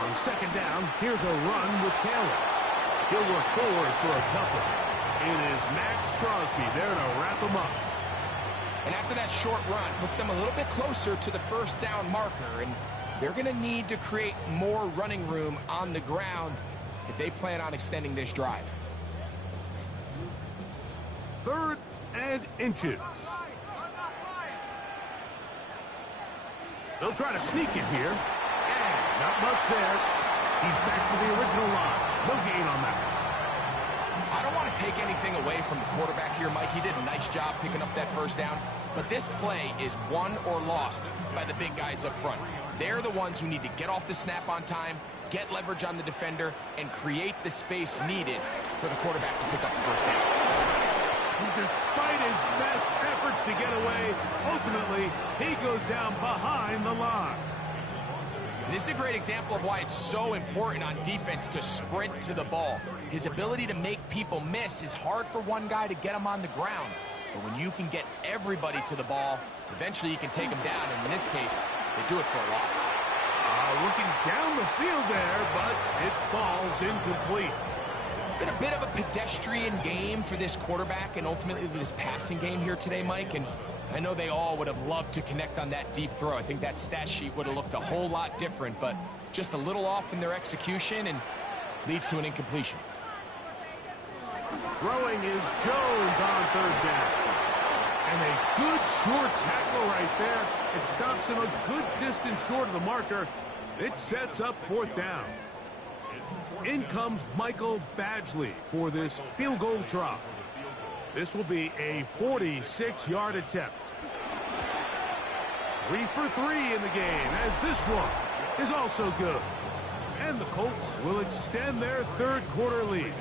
On second down, here's a run with Taylor. He'll work forward for a couple. It is Max Crosby there to wrap him up. And after that short run, puts them a little bit closer to the first down marker, and they're going to need to create more running room on the ground if they plan on extending this drive. 3rd and inches. They'll try to sneak it here. And not much there. He's back to the original line. No gain on that. I don't want to take anything away from the quarterback here, Mike. He did a nice job picking up that first down. But this play is won or lost by the big guys up front. They're the ones who need to get off the snap on time, get leverage on the defender, and create the space needed for the quarterback to pick up the first down. And despite his best efforts to get away, ultimately, he goes down behind the line. This is a great example of why it's so important on defense to sprint to the ball. His ability to make people miss is hard for one guy to get him on the ground. But when you can get everybody to the ball, eventually you can take them down. And in this case, they do it for a loss. Looking down the field there, but it falls incomplete. It's been a bit of a pedestrian game for this quarterback and ultimately this passing game here today, Mike. And I know they all would have loved to connect on that deep throw. I think that stat sheet would have looked a whole lot different, but just a little off in their execution and leads to an incompletion. Throwing is Jones on 3rd down. And a good short tackle right there. It stops him a good distance short of the marker. It sets up 4th down. In comes Michael Badgley for this field goal drop. This will be a 46-yard attempt. 3 for 3 in the game, as this one is also good. And the Colts will extend their 3rd quarter lead.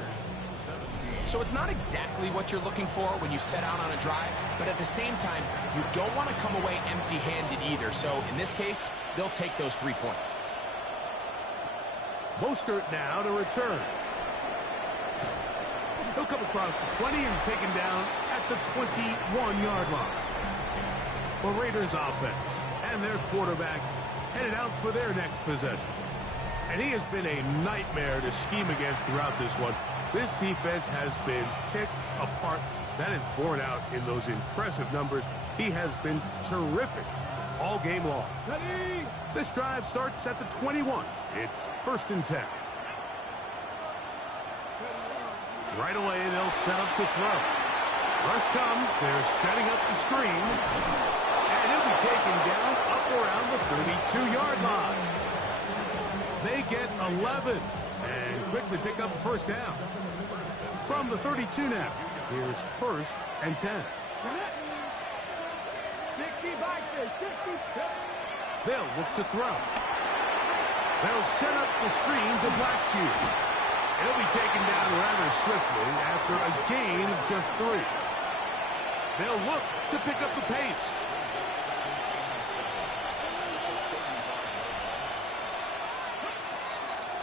So it's not exactly what you're looking for when you set out on a drive, but at the same time, you don't want to come away empty-handed either. So in this case, they'll take those 3 points. Mostert now to return. He'll come across the 20 and taken down at the 21-yard line. The Raiders offense and their quarterback headed out for their next possession. And he has been a nightmare to scheme against throughout this one. This defense has been picked apart. That is borne out in those impressive numbers. He has been terrific all game long. Ready? This drive starts at the 21. It's 1st and 10. Right away, they'll set up to throw. Rush comes. They're setting up the screen. And he'll be taken down up around the 32-yard line. They get 11 and quickly pick up first down. From the 32 now, here's 1st and 10. 65, 67. They'll look to throw. They'll set up the screen to Blackshear. He'll be taken down rather swiftly after a gain of just 3. They'll look to pick up the pace.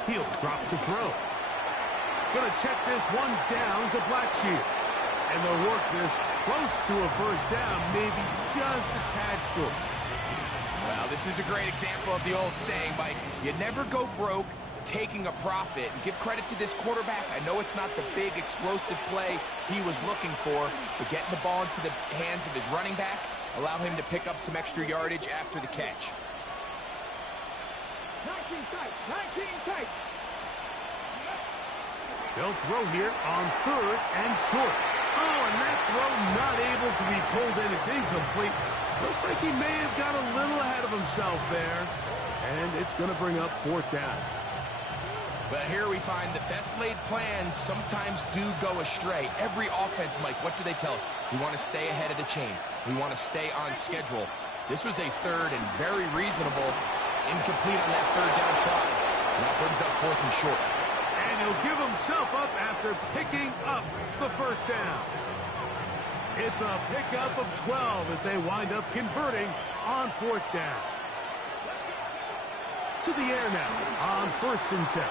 He'll drop to throw. Going to check this one down to Blackshear. And they'll work this close to a first down, maybe just a tad short. Well, this is a great example of the old saying, Mike. You never go broke taking a profit. And give credit to this quarterback. I know it's not the big explosive play he was looking for, but getting the ball into the hands of his running back allow him to pick up some extra yardage after the catch. 19 tight, 19 tight. They'll throw here on 3rd and short. Oh, and that throw not able to be pulled in. It's incomplete. Looks like he may have got a little ahead of himself there. And it's going to bring up 4th down. But here we find that best laid plans sometimes do go astray. Every offense, Mike, what do they tell us? We want to stay ahead of the chains. We want to stay on schedule. This was a 3rd and very reasonable. Incomplete on that 3rd down try. And that brings up 4th and short. And he'll give himself up after picking up the first down. It's a pickup of 12 as they wind up converting on 4th down. To the air now on 1st and 10.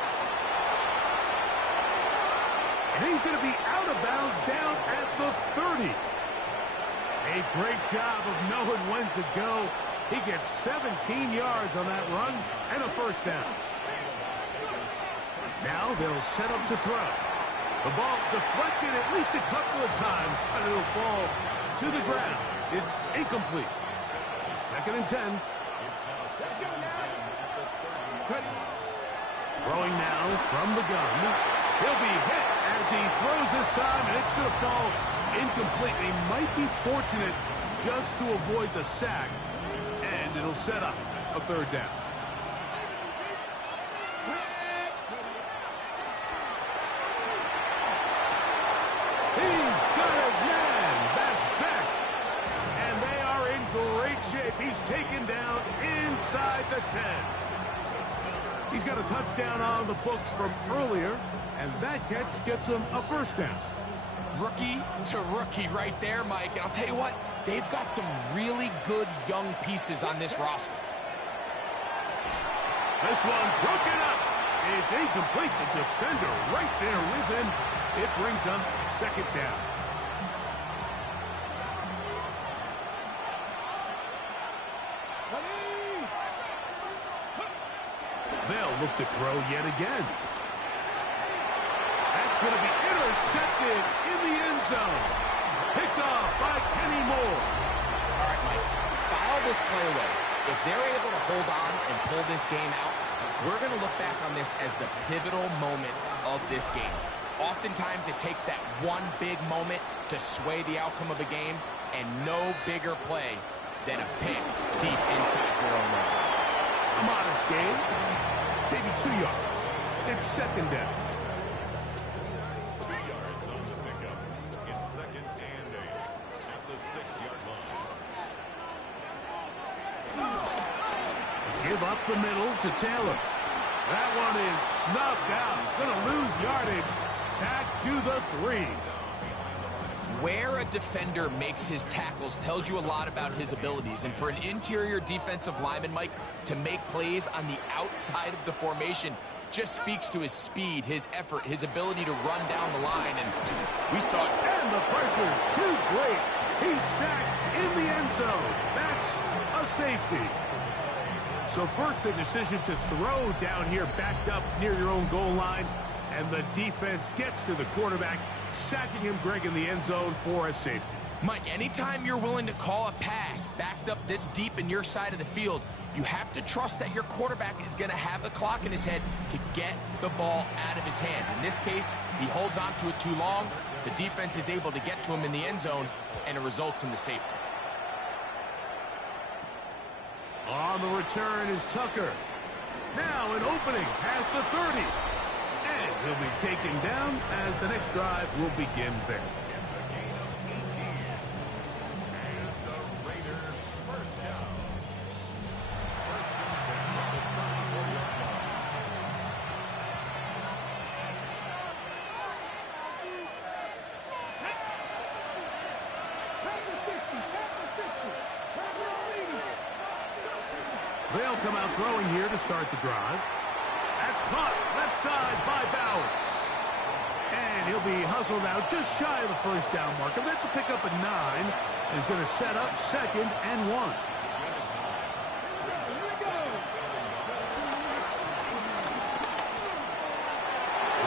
And he's going to be out of bounds down at the 30. A great job of knowing when to go. He gets 17 yards on that run and a first down. Now they'll set up to throw. The ball deflected at least a couple of times, but it'll fall to the ground. It's incomplete. 2nd and 10. Throwing now from the gun. He'll be hit as he throws this time, and it's going to fall incomplete. He might be fortunate just to avoid the sack, and it'll set up a 3rd down. He's got his man. That's Besh. And they are in great shape. He's taken down inside the 10. He's got a touchdown on the books from earlier, and that catch gets him a first down. Rookie to rookie right there, Mike. And I'll tell you what, they've got some really good young pieces on this roster. This one broken up. It's incomplete. The defender right there with him. It brings him 2nd down. They'll look to throw yet again. That's going to be intercepted in the end zone. Picked off by Kenny Moore. All right, Mike, file this play away. If they're able to hold on and pull this game out, we're going to look back on this as the pivotal moment of this game. Oftentimes, it takes that one big moment to sway the outcome of a game, and no bigger play than a pick deep inside your own red zone. A modest game, maybe 2 yards. It's 2nd down. 2 yards on the pickup. It's 2nd and 8 at the 6-yard line. Give up the middle to Taylor. That one is snuffed out. Going to lose yardage. Back to the 3. Where a defender makes his tackles tells you a lot about his abilities. And for an interior defensive lineman, Mike, to make plays on the outside of the formation just speaks to his speed, his effort, his ability to run down the line. And we saw it. And the pressure too great. He's sacked in the end zone. That's a safety. So first the decision to throw down here backed up near your own goal line. And the defense gets to the quarterback, sacking him, Greg, in the end zone for a safety. Mike, anytime you're willing to call a pass backed up this deep in your side of the field, you have to trust that your quarterback is going to have the clock in his head to get the ball out of his hand. In this case, he holds on to it too long. The defense is able to get to him in the end zone, and it results in the safety. On the return is Tucker. Now an opening past the 30. And he'll be taken down as the next drive will begin there. It's a gain of 18. And the Raiders first down. 1st and 10 at the 34-yard line. They'll come out throwing here to start the drive. That's caught left side by Bowers. And he'll be hustled out just shy of the first down marker. That's a pickup at 9. Is going to set up 2nd and 1.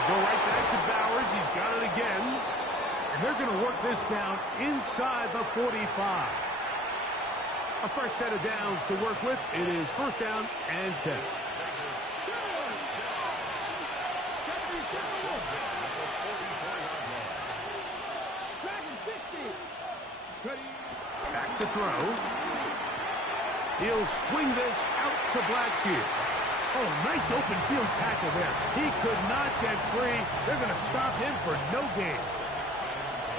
Go right back to Bowers. He's got it again. And they're going to work this down inside the 45. A fresh set of downs to work with. It is 1st down and 10. Back to throw. He'll swing this out to Blackshear. Oh, nice open field tackle there. He could not get free. They're going to stop him for no gain.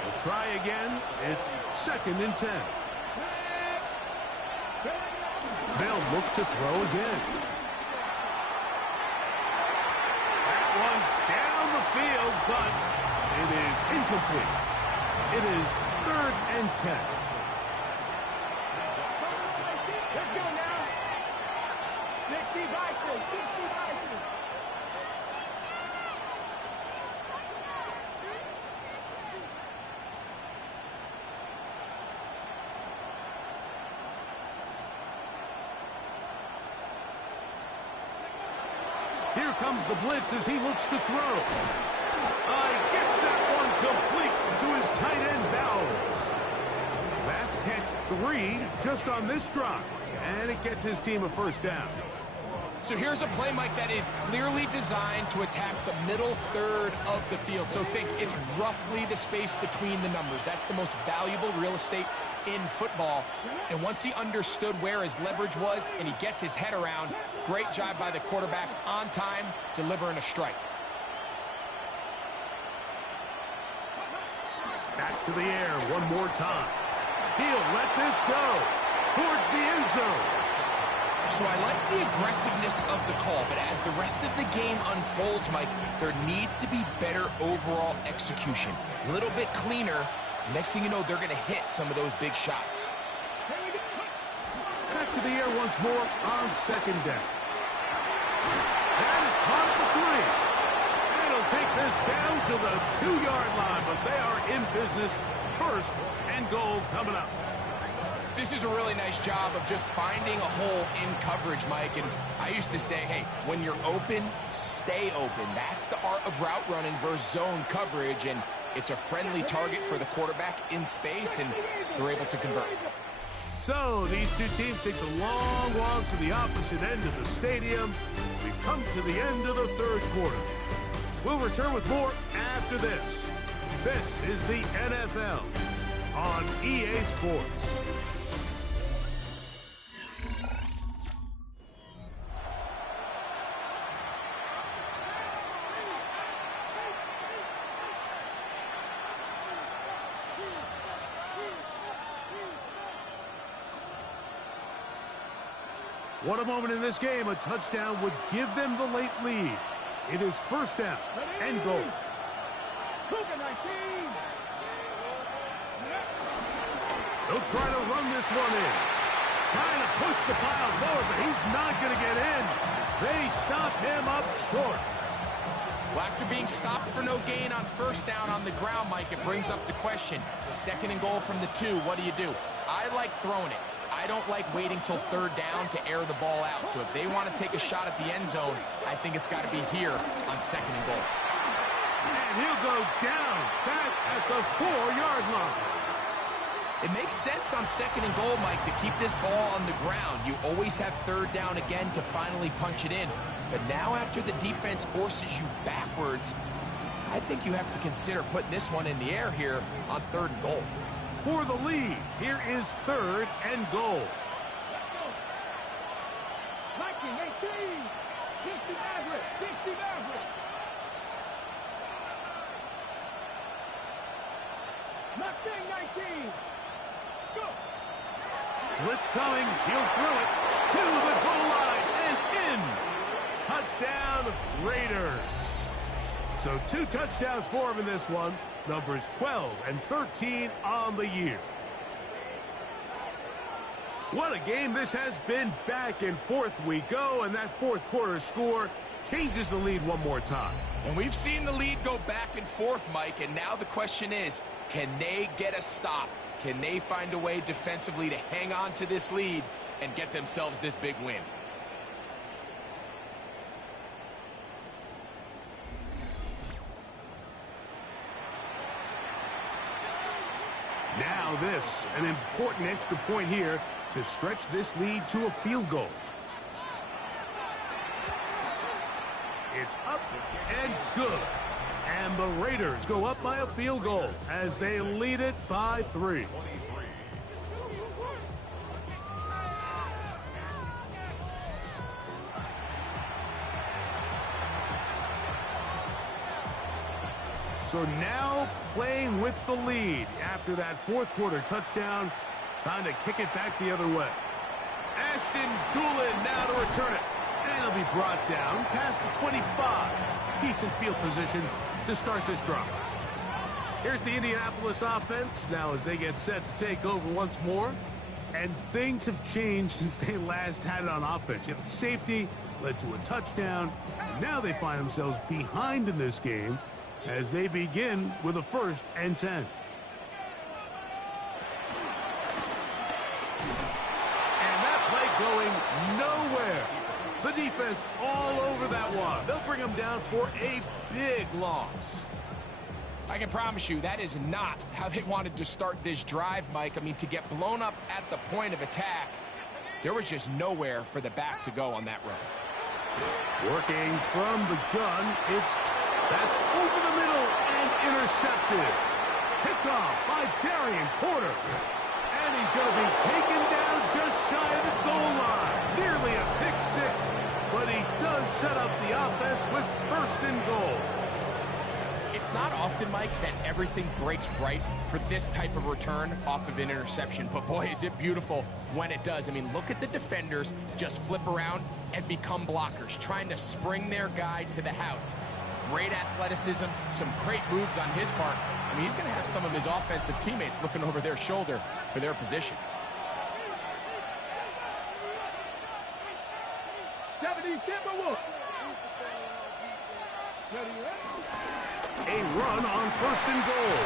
We'll try again. It's 2nd and 10. They'll look to throw again. That one down the field, but it is incomplete. It is 3rd and 10. Let's go now. 60 Bison, 60 Bison. Here comes the blitz as he looks to throw. Gets that one complete to his tight end, Bowers. That's catch 3 just on this drop. And it gets his team a 1st down. So here's a play, Mike, that is clearly designed to attack the middle third of the field. So think it's roughly the space between the numbers. That's the most valuable real estate in football. And once he understood where his leverage was and he gets his head around, great job by the quarterback on time, delivering a strike. Back to the air one more time. He'll let this go towards the end zone. So I like the aggressiveness of the call, but as the rest of the game unfolds, Mike, there needs to be better overall execution. A little bit cleaner. Next thing you know, they're going to hit some of those big shots. Back to the air once more on 2nd down. That is caught at the 3. And he'll take this down to the 2-yard line, but they are in business. 1st and goal coming up. This is a really nice job of just finding a hole in coverage, Mike. And I used to say, hey, when you're open, stay open. That's the art of route running versus zone coverage. And it's a friendly target for the quarterback in space, and they're able to convert. So these two teams take the long walk to the opposite end of the stadium. We've come to the end of the 3rd quarter. We'll return with more after this. This is the NFL on EA Sports. What a moment in this game. A touchdown would give them the late lead. It is 1st down and goal. They'll try to run this one in. Trying to push the pile forward, but he's not going to get in. They stop him up short. Well, after being stopped for no gain on 1st down on the ground, Mike, it brings up the question. 2nd and goal from the 2, what do you do? I like throwing it. I don't like waiting till 3rd down to air the ball out. So if they want to take a shot at the end zone, I think it's got to be here on 2nd and goal. And he'll go down back at the 4-yard line. It makes sense on 2nd and goal, Mike, to keep this ball on the ground. You always have 3rd down again to finally punch it in. But now after the defense forces you backwards, I think you have to consider putting this one in the air here on 3rd and goal. For the lead, here is 3rd and goal. 19-18. 60 Maverick. 60 Maverick. Mustang 19. Go. Blitz coming. He'll throw it to the goal line and in. Touchdown, Raiders. So 2 touchdowns for him in this one. Numbers 12 and 13 on the year. What a game this has been. Back and forth we go, and that 4th quarter score changes the lead one more time. And we've seen the lead go back and forth, Mike, and now the question is, can they get a stop? Can they find a way defensively to hang on to this lead and get themselves this big win? Now this, an important extra point here to stretch this lead to a field goal. It's up and good. And the Raiders go up by a field goal as they lead it by 3. So now playing with the lead after that fourth quarter touchdown. Time to kick it back the other way. Ashton Doolin now to return it. And he'll be brought down past the 25. Decent field position to start this drive. Here's the Indianapolis offense now as they get set to take over once more. And things have changed since they last had it on offense. Yet the safety led to a touchdown. And now they find themselves behind in this game as they begin with a 1st and 10. And that play going nowhere. The defense all over that one. They'll bring them down for a big loss. I can promise you that is not how they wanted to start this drive, Mike. I mean, to get blown up at the point of attack, there was just nowhere for the back to go on that run. Working from the gun, that's over the middle and intercepted. Picked off by Darian Porter. And he's going to be taken down just shy of the goal line. Nearly a pick 6, but he does set up the offense with 1st and goal. It's not often, Mike, that everything breaks right for this type of return off of an interception. But boy, is it beautiful when it does. I mean, look at the defenders just flip around and become blockers, trying to spring their guy to the house. Great athleticism, some great moves on his part. I mean, he's going to have some of his offensive teammates looking over their shoulder for their position. 70 Timberwolves. A run on 1st and goal.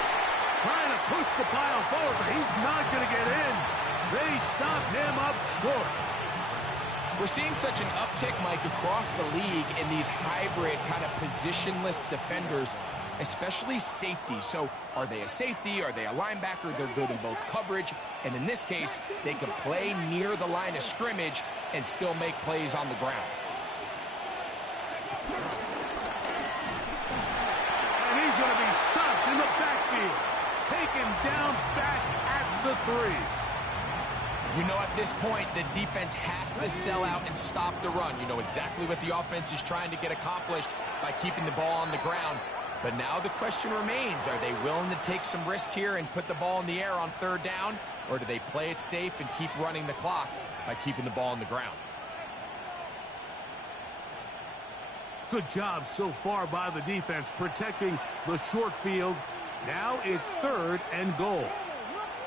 Trying to push the pile forward, but he's not going to get in. They stop him up short. We're seeing such an uptick, Mike, across the league in these hybrid kind of positionless defenders, especially safety. So are they a safety? Are they a linebacker? They're good in both coverage. And in this case, they can play near the line of scrimmage and still make plays on the ground. And he's going to be stopped in the backfield. Taken down back at the 3. You know, at this point, the defense has to sell out and stop the run. You know exactly what the offense is trying to get accomplished by keeping the ball on the ground. But now the question remains, are they willing to take some risk here and put the ball in the air on 3rd down? Or do they play it safe and keep running the clock by keeping the ball on the ground? Good job so far by the defense protecting the short field. Now it's 3rd and goal.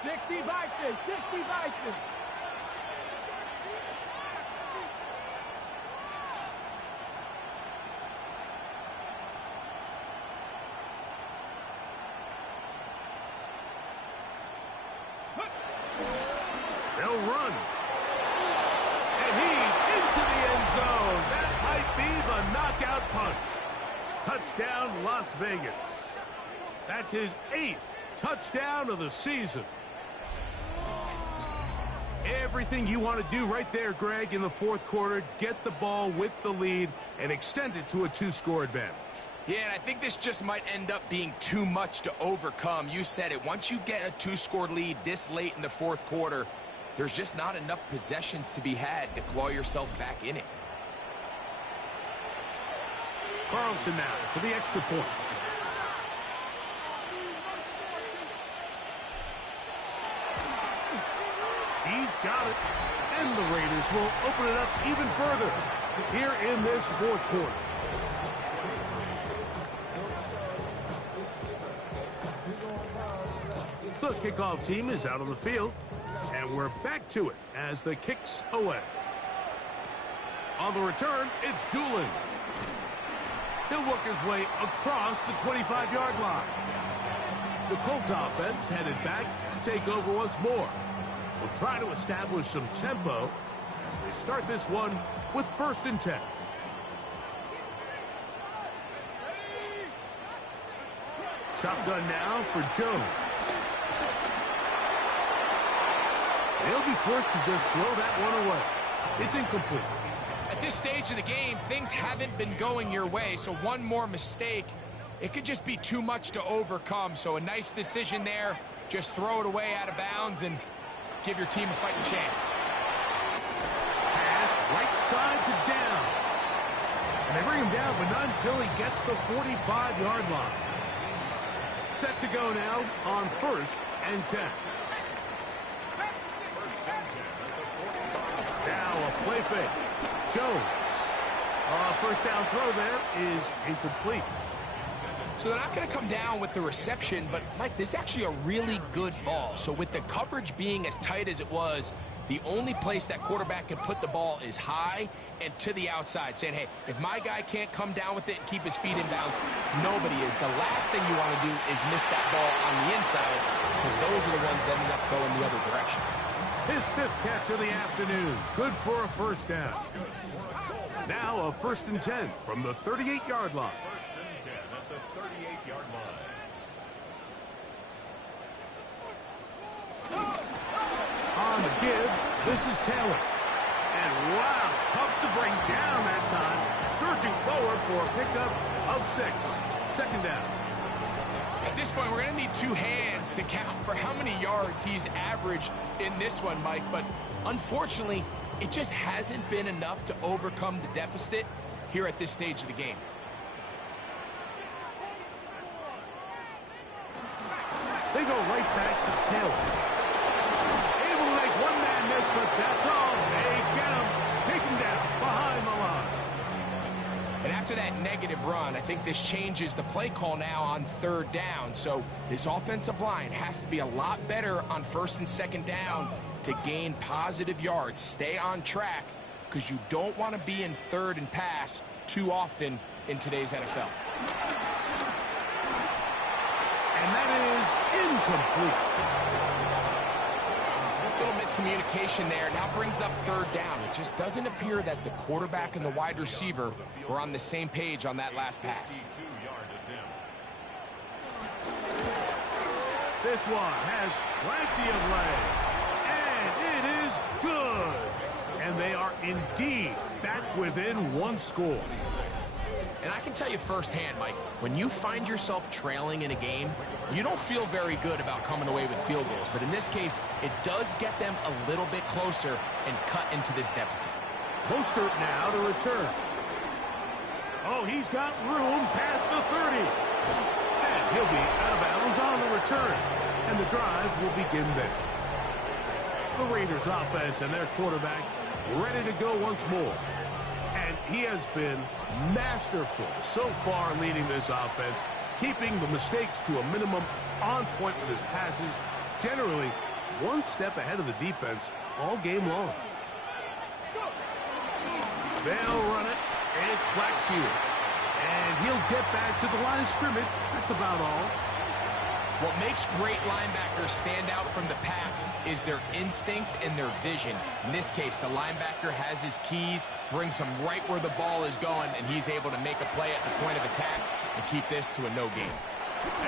60 Vikings, 60 Vikings. They'll run. And he's into the end zone. That might be the knockout punch. Touchdown, Las Vegas. That's his 8th touchdown of the season. Everything you want to do right there, Greg, in the 4th quarter. Get the ball with the lead and extend it to a 2-score advantage. Yeah, and I think this just might end up being too much to overcome. You said it. Once you get a 2-score lead this late in the 4th quarter, there's just not enough possessions to be had to claw yourself back in it. Carlson now for the extra point. He's got it. And the Raiders will open it up even further here in this 4th quarter. The kickoff team is out on the field. And we're back to it as the kick's away. On the return, it's Doolin. He'll work his way across the 25-yard line. The Colts offense headed back to take over once more. We'll try to establish some tempo as they start this one with 1st and 10. Shotgun now for Jones. They'll be forced to just throw that one away. It's incomplete. At this stage of the game, things haven't been going your way, so one more mistake, it could just be too much to overcome. So a nice decision there. Just throw it away out of bounds and give your team a fighting chance. Pass right side to down. And they bring him down, but not until he gets the 45-yard line. Set to go now on 1st and 10. Now a play fake. Jones. First down throw there is incomplete. So they're not going to come down with the reception, but, Mike, this is actually a really good ball. So with the coverage being as tight as it was, the only place that quarterback can put the ball is high and to the outside, saying, hey, if my guy can't come down with it and keep his feet in bounds, nobody is. The last thing you want to do is miss that ball on the inside, because those are the ones that end up going the other direction. His 5th catch of the afternoon. Good for a 1st down. Now a 1st and 10 from the 38-yard line. 1st and 10 at the 38-yard line. On the give, this is Taylor. And wow, tough to bring down that time. Surging forward for a pickup of 6. 2nd down. At this point, we're going to need 2 hands to count for how many yards he's averaged in this one, Mike. But unfortunately, it just hasn't been enough to overcome the deficit here at this stage of the game. They go right back to Taylor. Able to make one man miss, but that's all. They get him. Take him down behind the line. And after that negative run, I think this changes the play call now on 3rd down. So this offensive line has to be a lot better on 1st and 2nd down to gain positive yards. Stay on track, because you don't want to be in 3rd and pass too often in today's NFL. And that is incomplete. A little miscommunication there. Now brings up 3rd down. It just doesn't appear that the quarterback and the wide receiver were on the same page on that last pass. 52-yard attempt. This one has plenty of leg. And it is good. And they are indeed back within 1 score. And I can tell you firsthand, Mike, when you find yourself trailing in a game, you don't feel very good about coming away with field goals. But in this case, it does get them a little bit closer and cut into this deficit. Mostert now to return. Oh, he's got room past the 30. And he'll be out of bounds on the return. And the drive will begin there. The Raiders offense and their quarterback ready to go once more. And he has been masterful so far leading this offense, keeping the mistakes to a minimum, on point with his passes, generally one step ahead of the defense all game long. They'll run it. It's Blackshear. And he'll get back to the line of scrimmage. That's about all. What makes great linebackers stand out from the pack is their instincts and their vision. In this case, the linebacker has his keys, brings him right where the ball is going, and he's able to make a play at the point of attack and keep this to a no gain.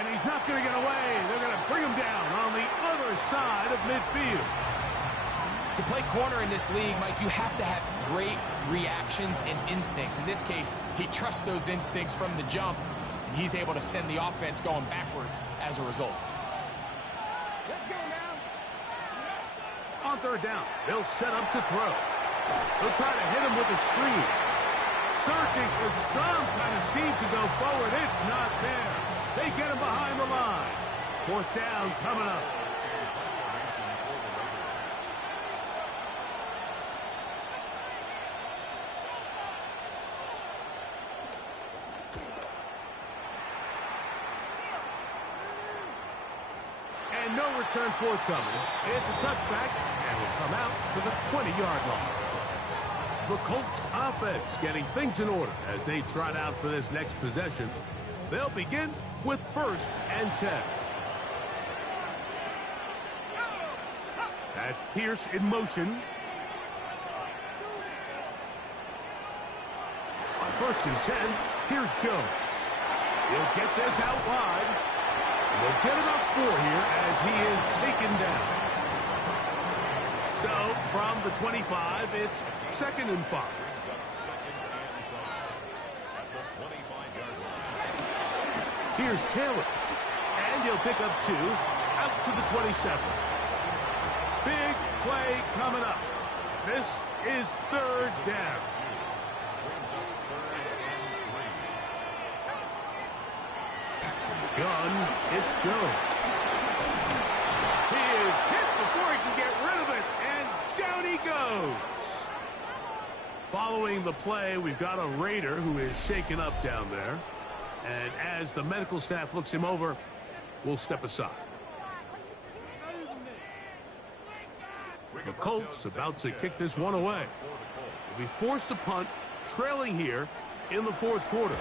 And he's not going to get away. They're going to bring him down on the other side of midfield. To play corner in this league, Mike, you have to have great reactions and instincts. In this case, he trusts those instincts from the jump, and he's able to send the offense going backwards as a result. Let's go now. On 3rd down, they'll set up to throw. They'll try to hit him with a screen. Searching for some kind of seed to go forward. It's not there. They get him behind the line. 4th down coming up. And no return forthcoming. It's a touchback, and will come out to the 20-yard line. The Colts offense getting things in order as they trot out for this next possession. They'll begin with 1st and 10. That's Pierce in motion. On 1st and 10, here's Jones. He'll get this out wide. And they'll get enough for here as he is taken down. So, from the 25, it's 2nd and 5. Here's Taylor. And he'll pick up 2 out to the 27. Big play coming up. This is 3rd down. Gun, it's Jones. He is hit before he can get rid of it, and down he goes. Following the play, we've got a Raider who is shaken up down there. And as the medical staff looks him over, we'll step aside. The Colts about to kick this one away. They'll be forced to punt, trailing here in the 4th quarter.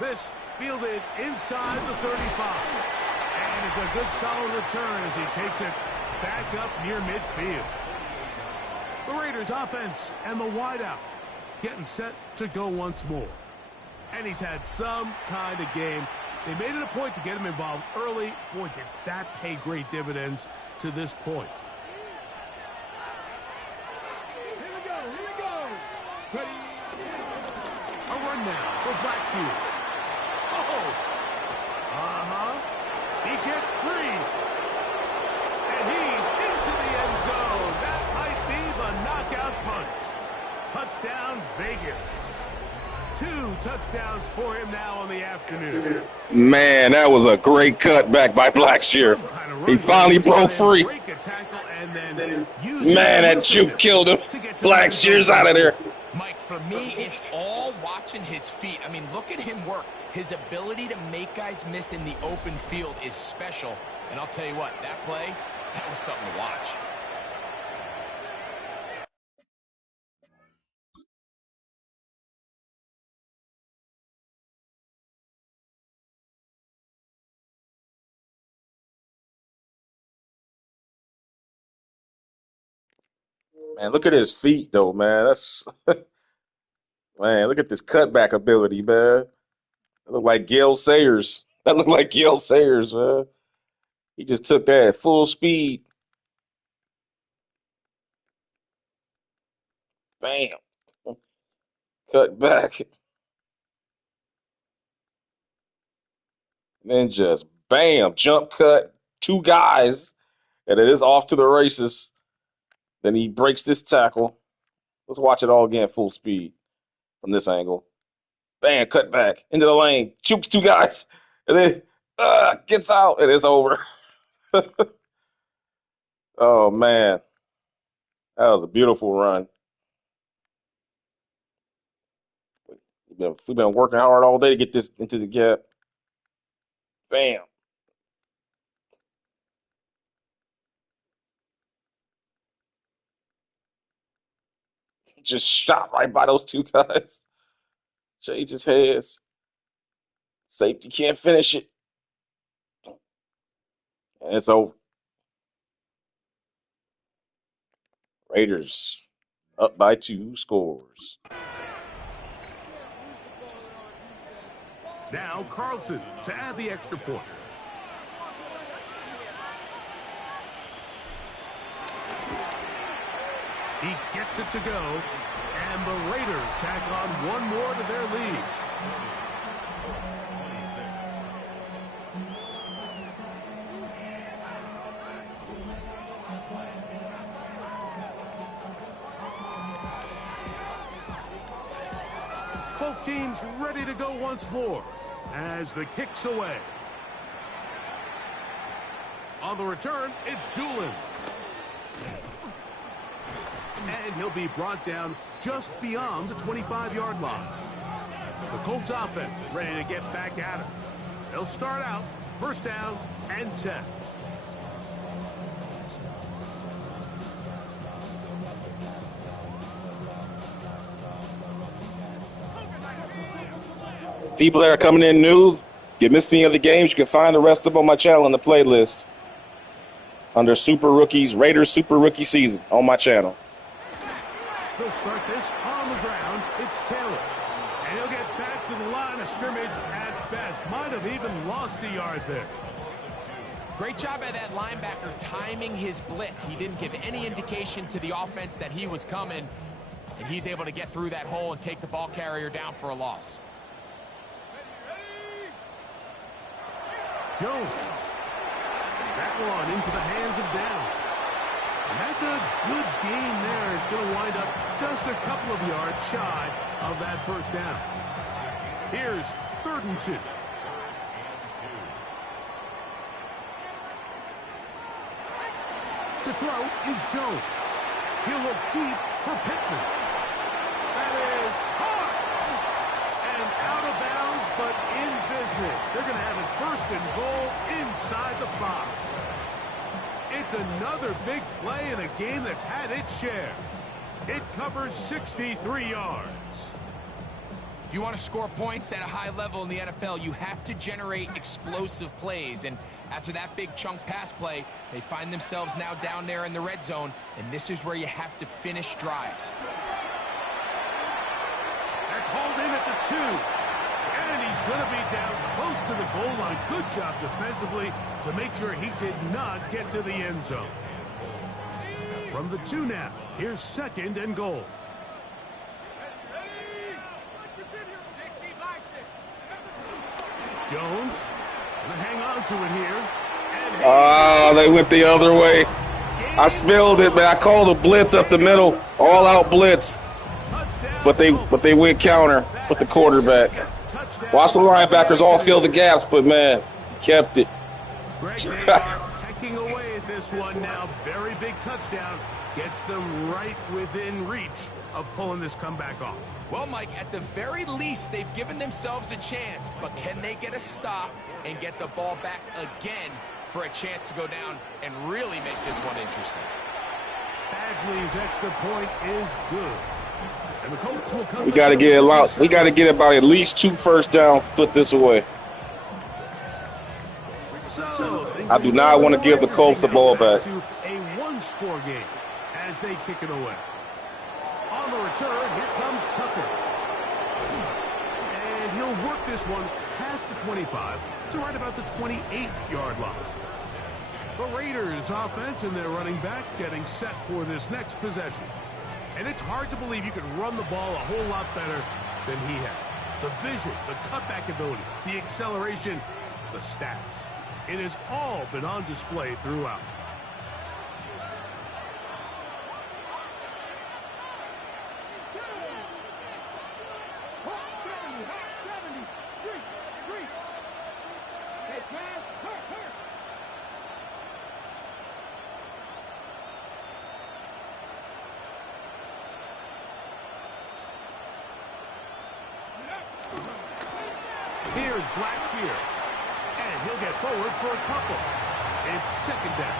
This fielded inside the 35. And it's a good solid return as he takes it back up near midfield. The Raiders offense and the wideout getting set to go once more. And he's had some kind of game. They made it a point to get him involved early. Boy, did that pay great dividends to this point. Here we go. Here we go. Ready. A run now for Blackshear. He gets free. And he's into the end zone. That might be the knockout punch. Touchdown, Vegas. 2 touchdowns for him now on the afternoon. Man, that was a great cutback by Blackshear. He finally broke free. Man, that juke killed him. Blackshear's out of there. Mike, for me, it's all watching his feet. I mean, look at him work. His ability to make guys miss in the open field is special. And I'll tell you what, that play, that was something to watch. Man, look at his feet, though, man. That's man, look at this cutback ability, man. That look like Gale Sayers. That looked like Gale Sayers, man. He just took that at full speed. Bam. Cut back. And then just bam, jump cut. 2 guys. And it is off to the races. Then he breaks this tackle. Let's watch it all again, full speed from this angle. Bam, cut back into the lane. Chooks 2 guys. And then gets out, and it's over. Oh, man. That was a beautiful run. We've been working hard all day to get this into the gap. Bam. Just shot right by those 2 guys. Changes heads. Safety can't finish it. And it's over. Raiders up by 2 scores. Now Carlson to add the extra point. He gets it to go, and the Raiders tack on 1 more to their lead. Both teams ready to go once more as the kick's away. On the return, it's Doolin. And he'll be brought down just beyond the 25-yard line. The Colts offense ready to get back at it. They'll start out 1st down and 10. People that are coming in new, if you missed any of the games, you can find the rest of them on my channel in the playlist under Super Rookies, Raiders Super Rookie Season on my channel. They'll start this on the ground. It's Taylor. And he'll get back to the line of scrimmage at best. Might have even lost a yard there. Great job by that linebacker timing his blitz. He didn't give any indication to the offense that he was coming, and he's able to get through that hole and take the ball carrier down for a loss. Jones. That one into the hands of Downs. And that's a good gain there. It's going to wind up just a couple of yards shy of that first down. Here's 3rd and 2. To throw is Jones. He'll look deep for Pittman. That is hard. And out of bounds, but in business. They're going to have it 1st and goal inside the 5. It's another big play in a game that's had its share. It covers 63 yards. If you want to score points at a high level in the NFL, you have to generate explosive plays. And after that big chunk pass play, they find themselves now down there in the red zone, and this is where you have to finish drives. That's hauled in at the 2. And he's going to be down close to the goal line. Good job defensively to make sure he did not get to the end zone. From the 2 now, here's 2nd and goal. Jones going to hang on to it here. Oh, they went the other way. I smelled it, man. I called a blitz up the middle, all-out blitz. But they went counter with the quarterback. Watch the linebackers all fill the gaps, but, man, kept it. Pecking away at this one now. Very big touchdown. Gets them right within reach of pulling this comeback off. Well, Mike, at the very least, they've given themselves a chance, but can they get a stop and get the ball back again for a chance to go down and really make this one interesting? Badgley's extra point is good. And the Colts will come. We got to get a lot. We got to get about at least 2 first downs to put this away. I do not want to give the Colts the ball back. A 1-score game as they kick it away. On the return, here comes Tucker. And he'll work this one past the 25 to right about the 28-yard line. The Raiders offense and their running back getting set for this next possession. And it's hard to believe you could run the ball a whole lot better than he has. The vision, the cutback ability, the acceleration, the stats. It has all been on display throughout. Here's Blackshear. And he'll get forward for a couple. It's 2nd down.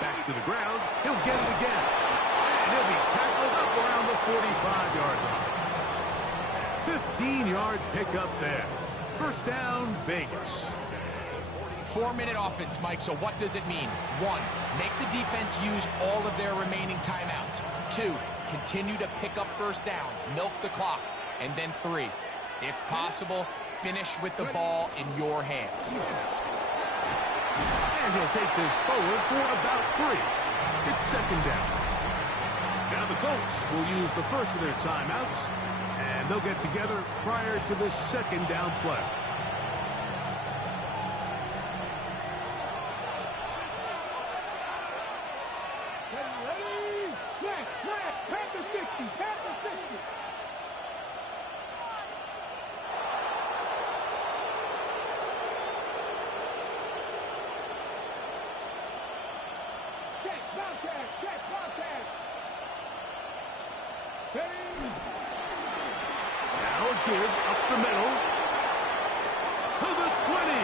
Back to the ground. He'll get it again. And he'll be tackled up around the 45-yard line. 15-yard pickup there. 1st down, Vegas. 4-minute offense, Mike, so what does it mean? 1, make the defense use all of their remaining timeouts. 2, continue to pick up first downs, milk the clock. And then 3, if possible, finish with the ball in your hands. And he'll take this forward for about 3. It's 2nd down. Now the Colts will use the first of their timeouts, and they'll get together prior to this 2nd down play. Now a give up the middle to the 20.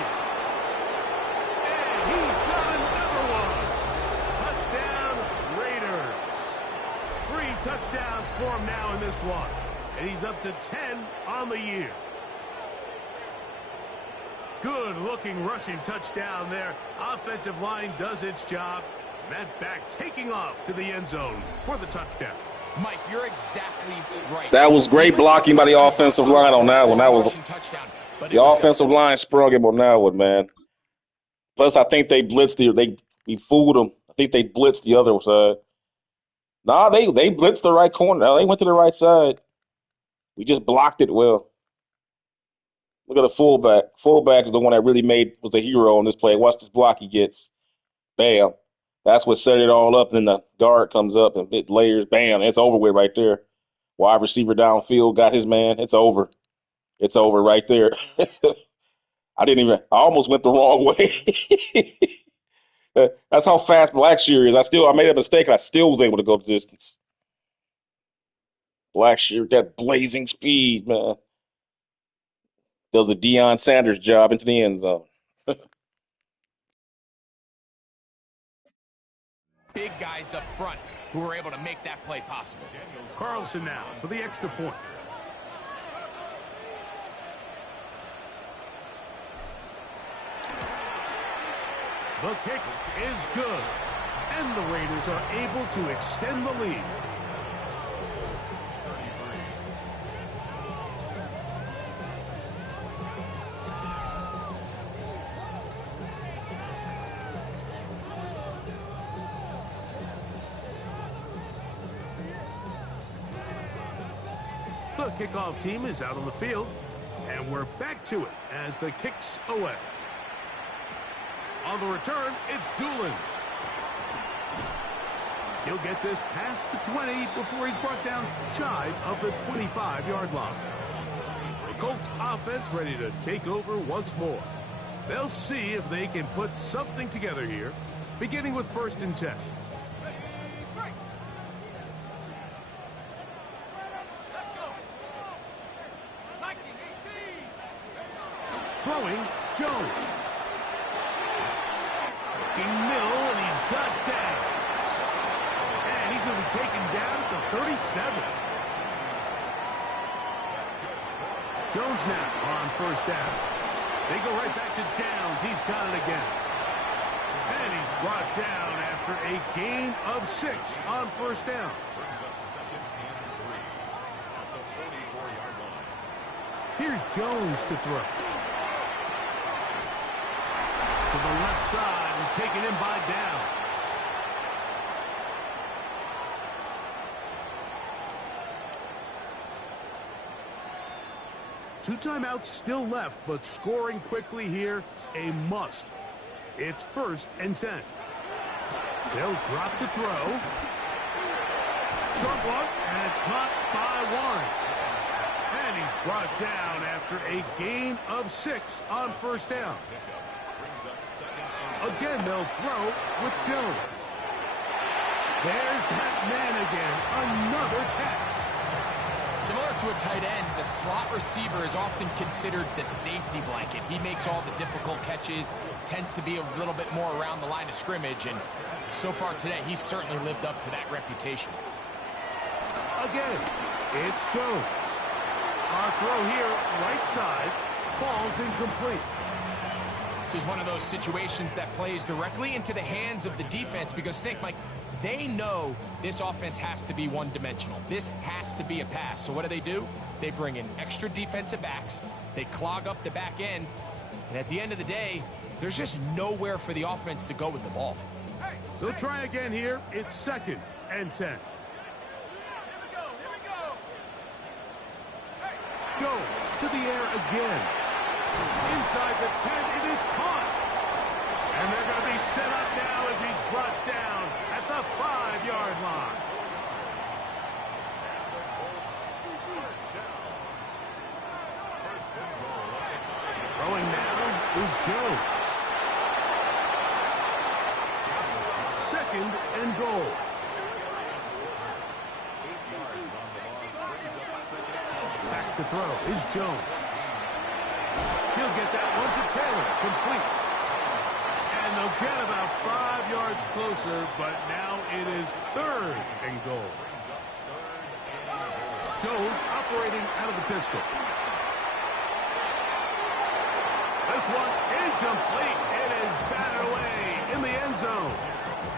for him now in this one. And he's up to 10 on the year. Good-looking rushing touchdown there. Offensive line does its job. That back taking off to the end zone for the touchdown. Mike, you're exactly right. That was great blocking by the offensive line on that one. That was the offensive line sprung him on that one, man. Plus, I think they blitzed we fooled them. I think they blitzed the other side. Nah, they blitzed the right corner. Now they went to the right side. We just blocked it well. Look at the fullback. Fullback is the one that really was a hero on this play. Watch this block he gets. Bam. That's what set it all up. And then the guard comes up and it layers. Bam. It's over with right there. Wide receiver downfield got his man. It's over. It's over right there. I almost went the wrong way. That's how fast Blackshear is. I made a mistake and I still was able to go the distance. Blackshear, that blazing speed, man. Does a Deion Sanders job into the end zone. Big guys up front who were able to make that play possible. Carlson now for the extra point. The kick is good, and the Raiders are able to extend the lead. The kickoff team is out on the field, and we're back to it as the kick's away. On the return, it's Doolin. He'll get this past the 20 before he's brought down shy of the 25-yard line. The Colts offense ready to take over once more. They'll see if they can put something together here, beginning with 1st and 10. Throwing, Jones. Middle, and he's got Downs. And he's going to be taken down at the 37. Jones now on 1st down. They go right back to Downs. He's got it again. And he's brought down after a gain of 6 on 1st down. Brings up 2nd and 3 at the 44-yard line. Here's Jones to throw. To the left side and taken in by Downs. Two timeouts still left, but scoring quickly here, a must. It's 1st and 10. They'll drop to throw. Short one, and it's caught by Warren. And he's brought down after a gain of 6 on 1st down. Again, they'll throw with Jones. There's that man again. Another catch. Similar to a tight end, the slot receiver is often considered the safety blanket. He makes all the difficult catches, tends to be a little bit more around the line of scrimmage, and so far today, he's certainly lived up to that reputation. Again, it's Jones. Our throw here, right side, falls incomplete. This is one of those situations that plays directly into the hands of the defense because think, Mike, they know this offense has to be one-dimensional. This has to be a pass. So what do? They bring in extra defensive backs. They clog up the back end. And at the end of the day, there's just nowhere for the offense to go with the ball. They'll try again here. It's 2nd and 10. Jones to the air again. Inside the 10, it is caught. And they're going to be set up now as he's brought down at the 5-yard line. Throwing now is Jones. 2nd and goal. Back to throw is Jones. He'll get that one to Taylor, complete. And they'll get about 5 yards closer, but now it is 3rd and goal. Jones operating out of the pistol. This one incomplete. It is batted away in the end zone.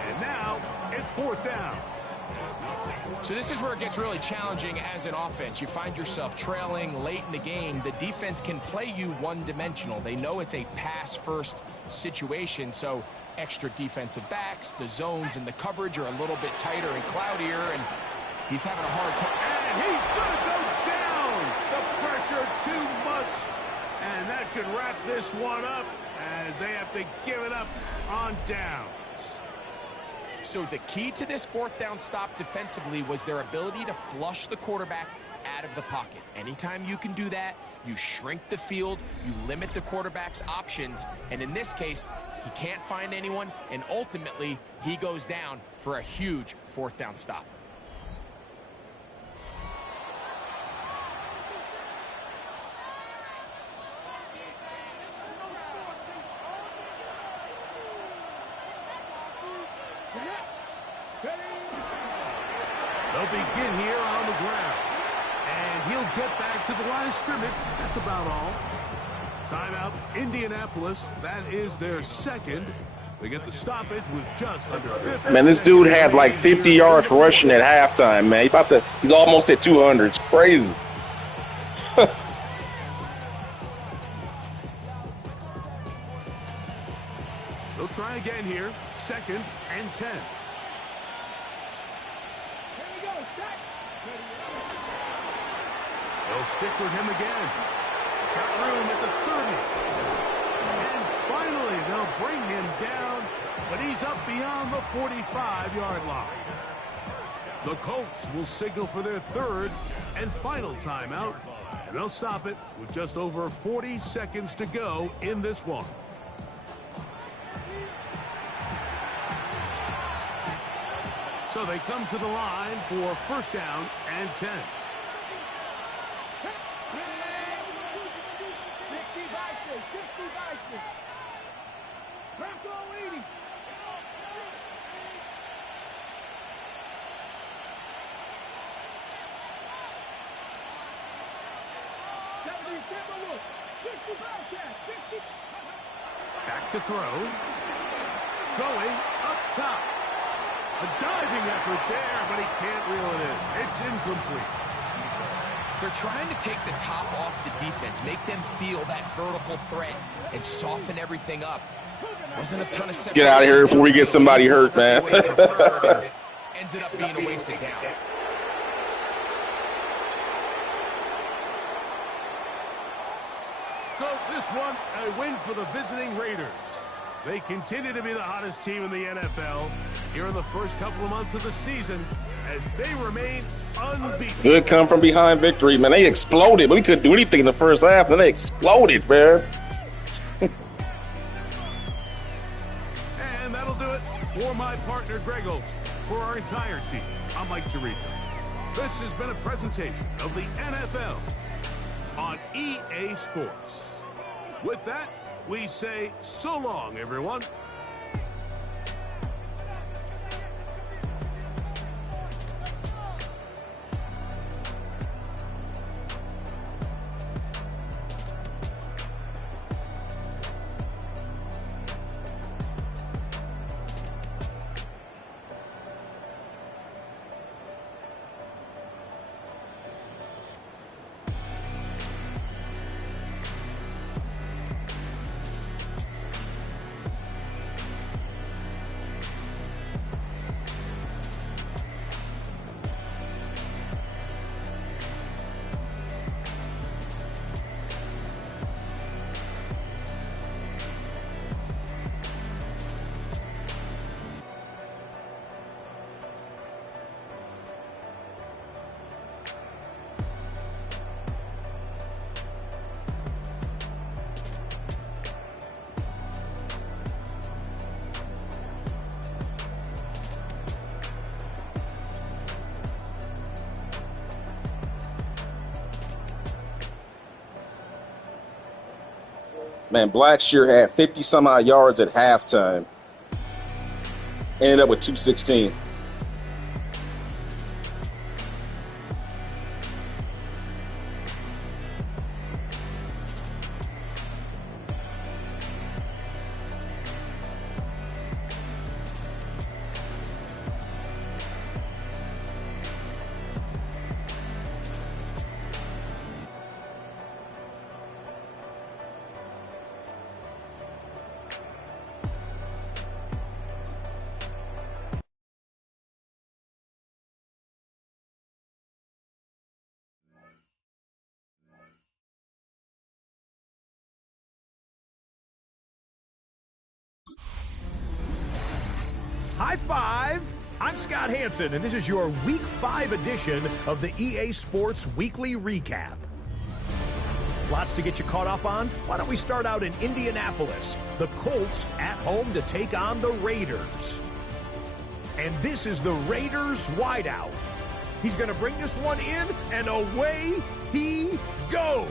And now it's 4th down. So this is where it gets really challenging as an offense. You find yourself trailing late in the game. The defense can play you one-dimensional. They know it's a pass-first situation, so extra defensive backs, the zones and the coverage are a little bit tighter and cloudier, and he's having a hard time. And he's going to go down. The pressure too much. And that should wrap this one up as they have to give it up on downs. So the key to this 4th down stop defensively was their ability to flush the quarterback out of the pocket. Anytime you can do that, you shrink the field, you limit the quarterback's options, and in this case, he can't find anyone, and ultimately, he goes down for a huge 4th down stop. They'll begin here on the ground. And he'll get back to the line of scrimmage. That's about all. Timeout, Indianapolis. That is their second. They get the stoppage with just under 50. Man, this dude had like 50 yards rushing at halftime, man. He's almost at 200. It's crazy. They'll try again here. 2nd and 10. They'll stick with him again. He's got room at the 30. And finally, they'll bring him down, but he's up beyond the 45-yard line. The Colts will signal for their 3rd and final timeout, and they'll stop it with just over 40 seconds to go in this one. So they come to the line for 1st down and 10. Back to throw. Going up top. A diving effort there, but he can't reel it in. It's incomplete. They're trying to take the top off the defense, make them feel that vertical threat, and soften everything up. Wasn't a ton of Let's get out of here before we get somebody hurt, man. Ended up being a wasted down. So this one, a win for the visiting Raiders. They continue to be the hottest team in the NFL here in the first couple of months of the season as they remain unbeaten. Good come from behind victory, man. They exploded. We couldn't do anything in the first half, and they exploded, man. And that'll do it for my partner, Greg Olson. For our entire team, I'm Mike Tirico. This has been a presentation of the NFL on EA Sports. With that, we say so long, everyone. Man, Blackshear had 50-some-odd yards at halftime. Ended up with 216. High five! I'm Scott Hansen, and this is your Week 5 edition of the EA Sports Weekly Recap. Lots to get you caught up on. Why don't we start out in Indianapolis? The Colts at home to take on the Raiders. And this is the Raiders wideout. He's going to bring this one in, and away he goes.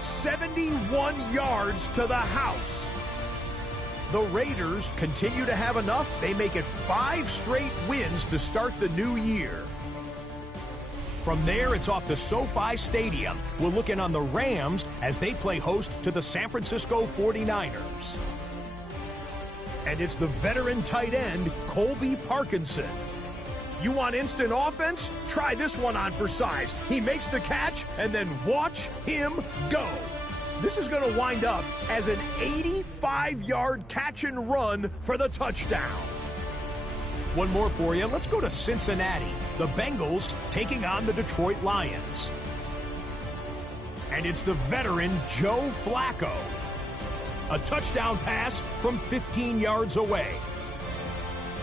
71 yards to the house. The Raiders continue to have enough. They make it 5 straight wins to start the new year. From there, it's off to SoFi Stadium. We're looking on the Rams as they play host to the San Francisco 49ers. And it's the veteran tight end, Colby Parkinson. You want instant offense? Try this one on for size. He makes the catch, and then watch him go. This is going to wind up as an 85-yard catch and run for the touchdown. One more for you. Let's go to Cincinnati. The Bengals taking on the Detroit Lions. And it's the veteran Joe Flacco. A touchdown pass from 15 yards away.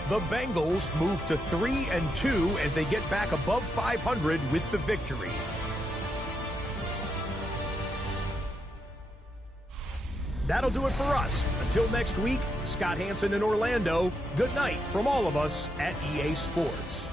The Bengals move to 3-2 as they get back above 500 with the victory. That'll do it for us. Until next week, Scott Hansen in Orlando. Good night from all of us at EA Sports.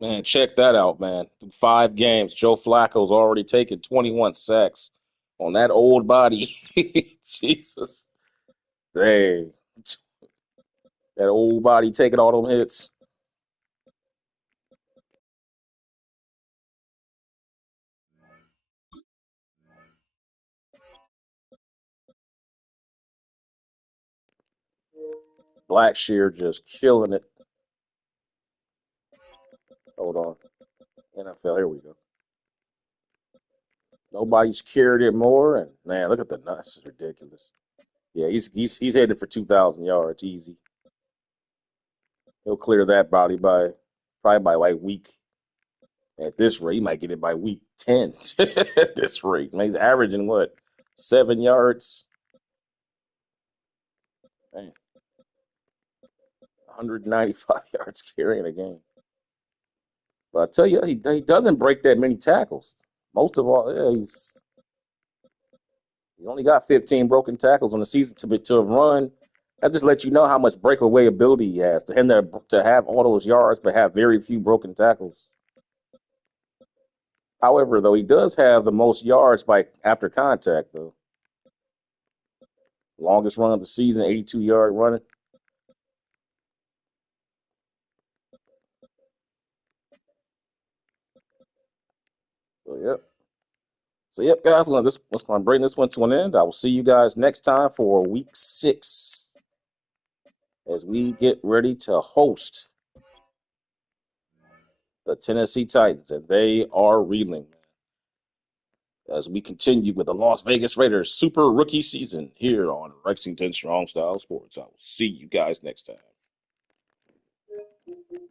Man, check that out, man. Through 5 games, Joe Flacco's already taken 21 sacks on that old body. Jesus. Dang. That old body taking all them hits. Blackshear just killing it. Hold on. NFL, here we go. Nobody's carried it more, and man, look at the nuts. It's ridiculous. Yeah, he's headed for 2,000 yards easy. He'll clear that body by probably by like week. At this rate, he might get it by week 10. At this rate, man, he's averaging what, 7 yards? Man, 195 yards carrying a game. But I tell you, he doesn't break that many tackles. Most of all, yeah, he's only got 15 broken tackles on the season to have run. That just lets you know how much breakaway ability he has. To him to have all those yards but have very few broken tackles. However, though, he does have the most yards by after contact, though. Longest run of the season, 82-yard running. So, yep, guys, let's bring this one to an end. I will see you guys next time for week 6 as we get ready to host the Tennessee Titans, and they are reeling as we continue with the Las Vegas Raiders Super Rookie Season here on Rexington Strongstyle Sports. I will see you guys next time.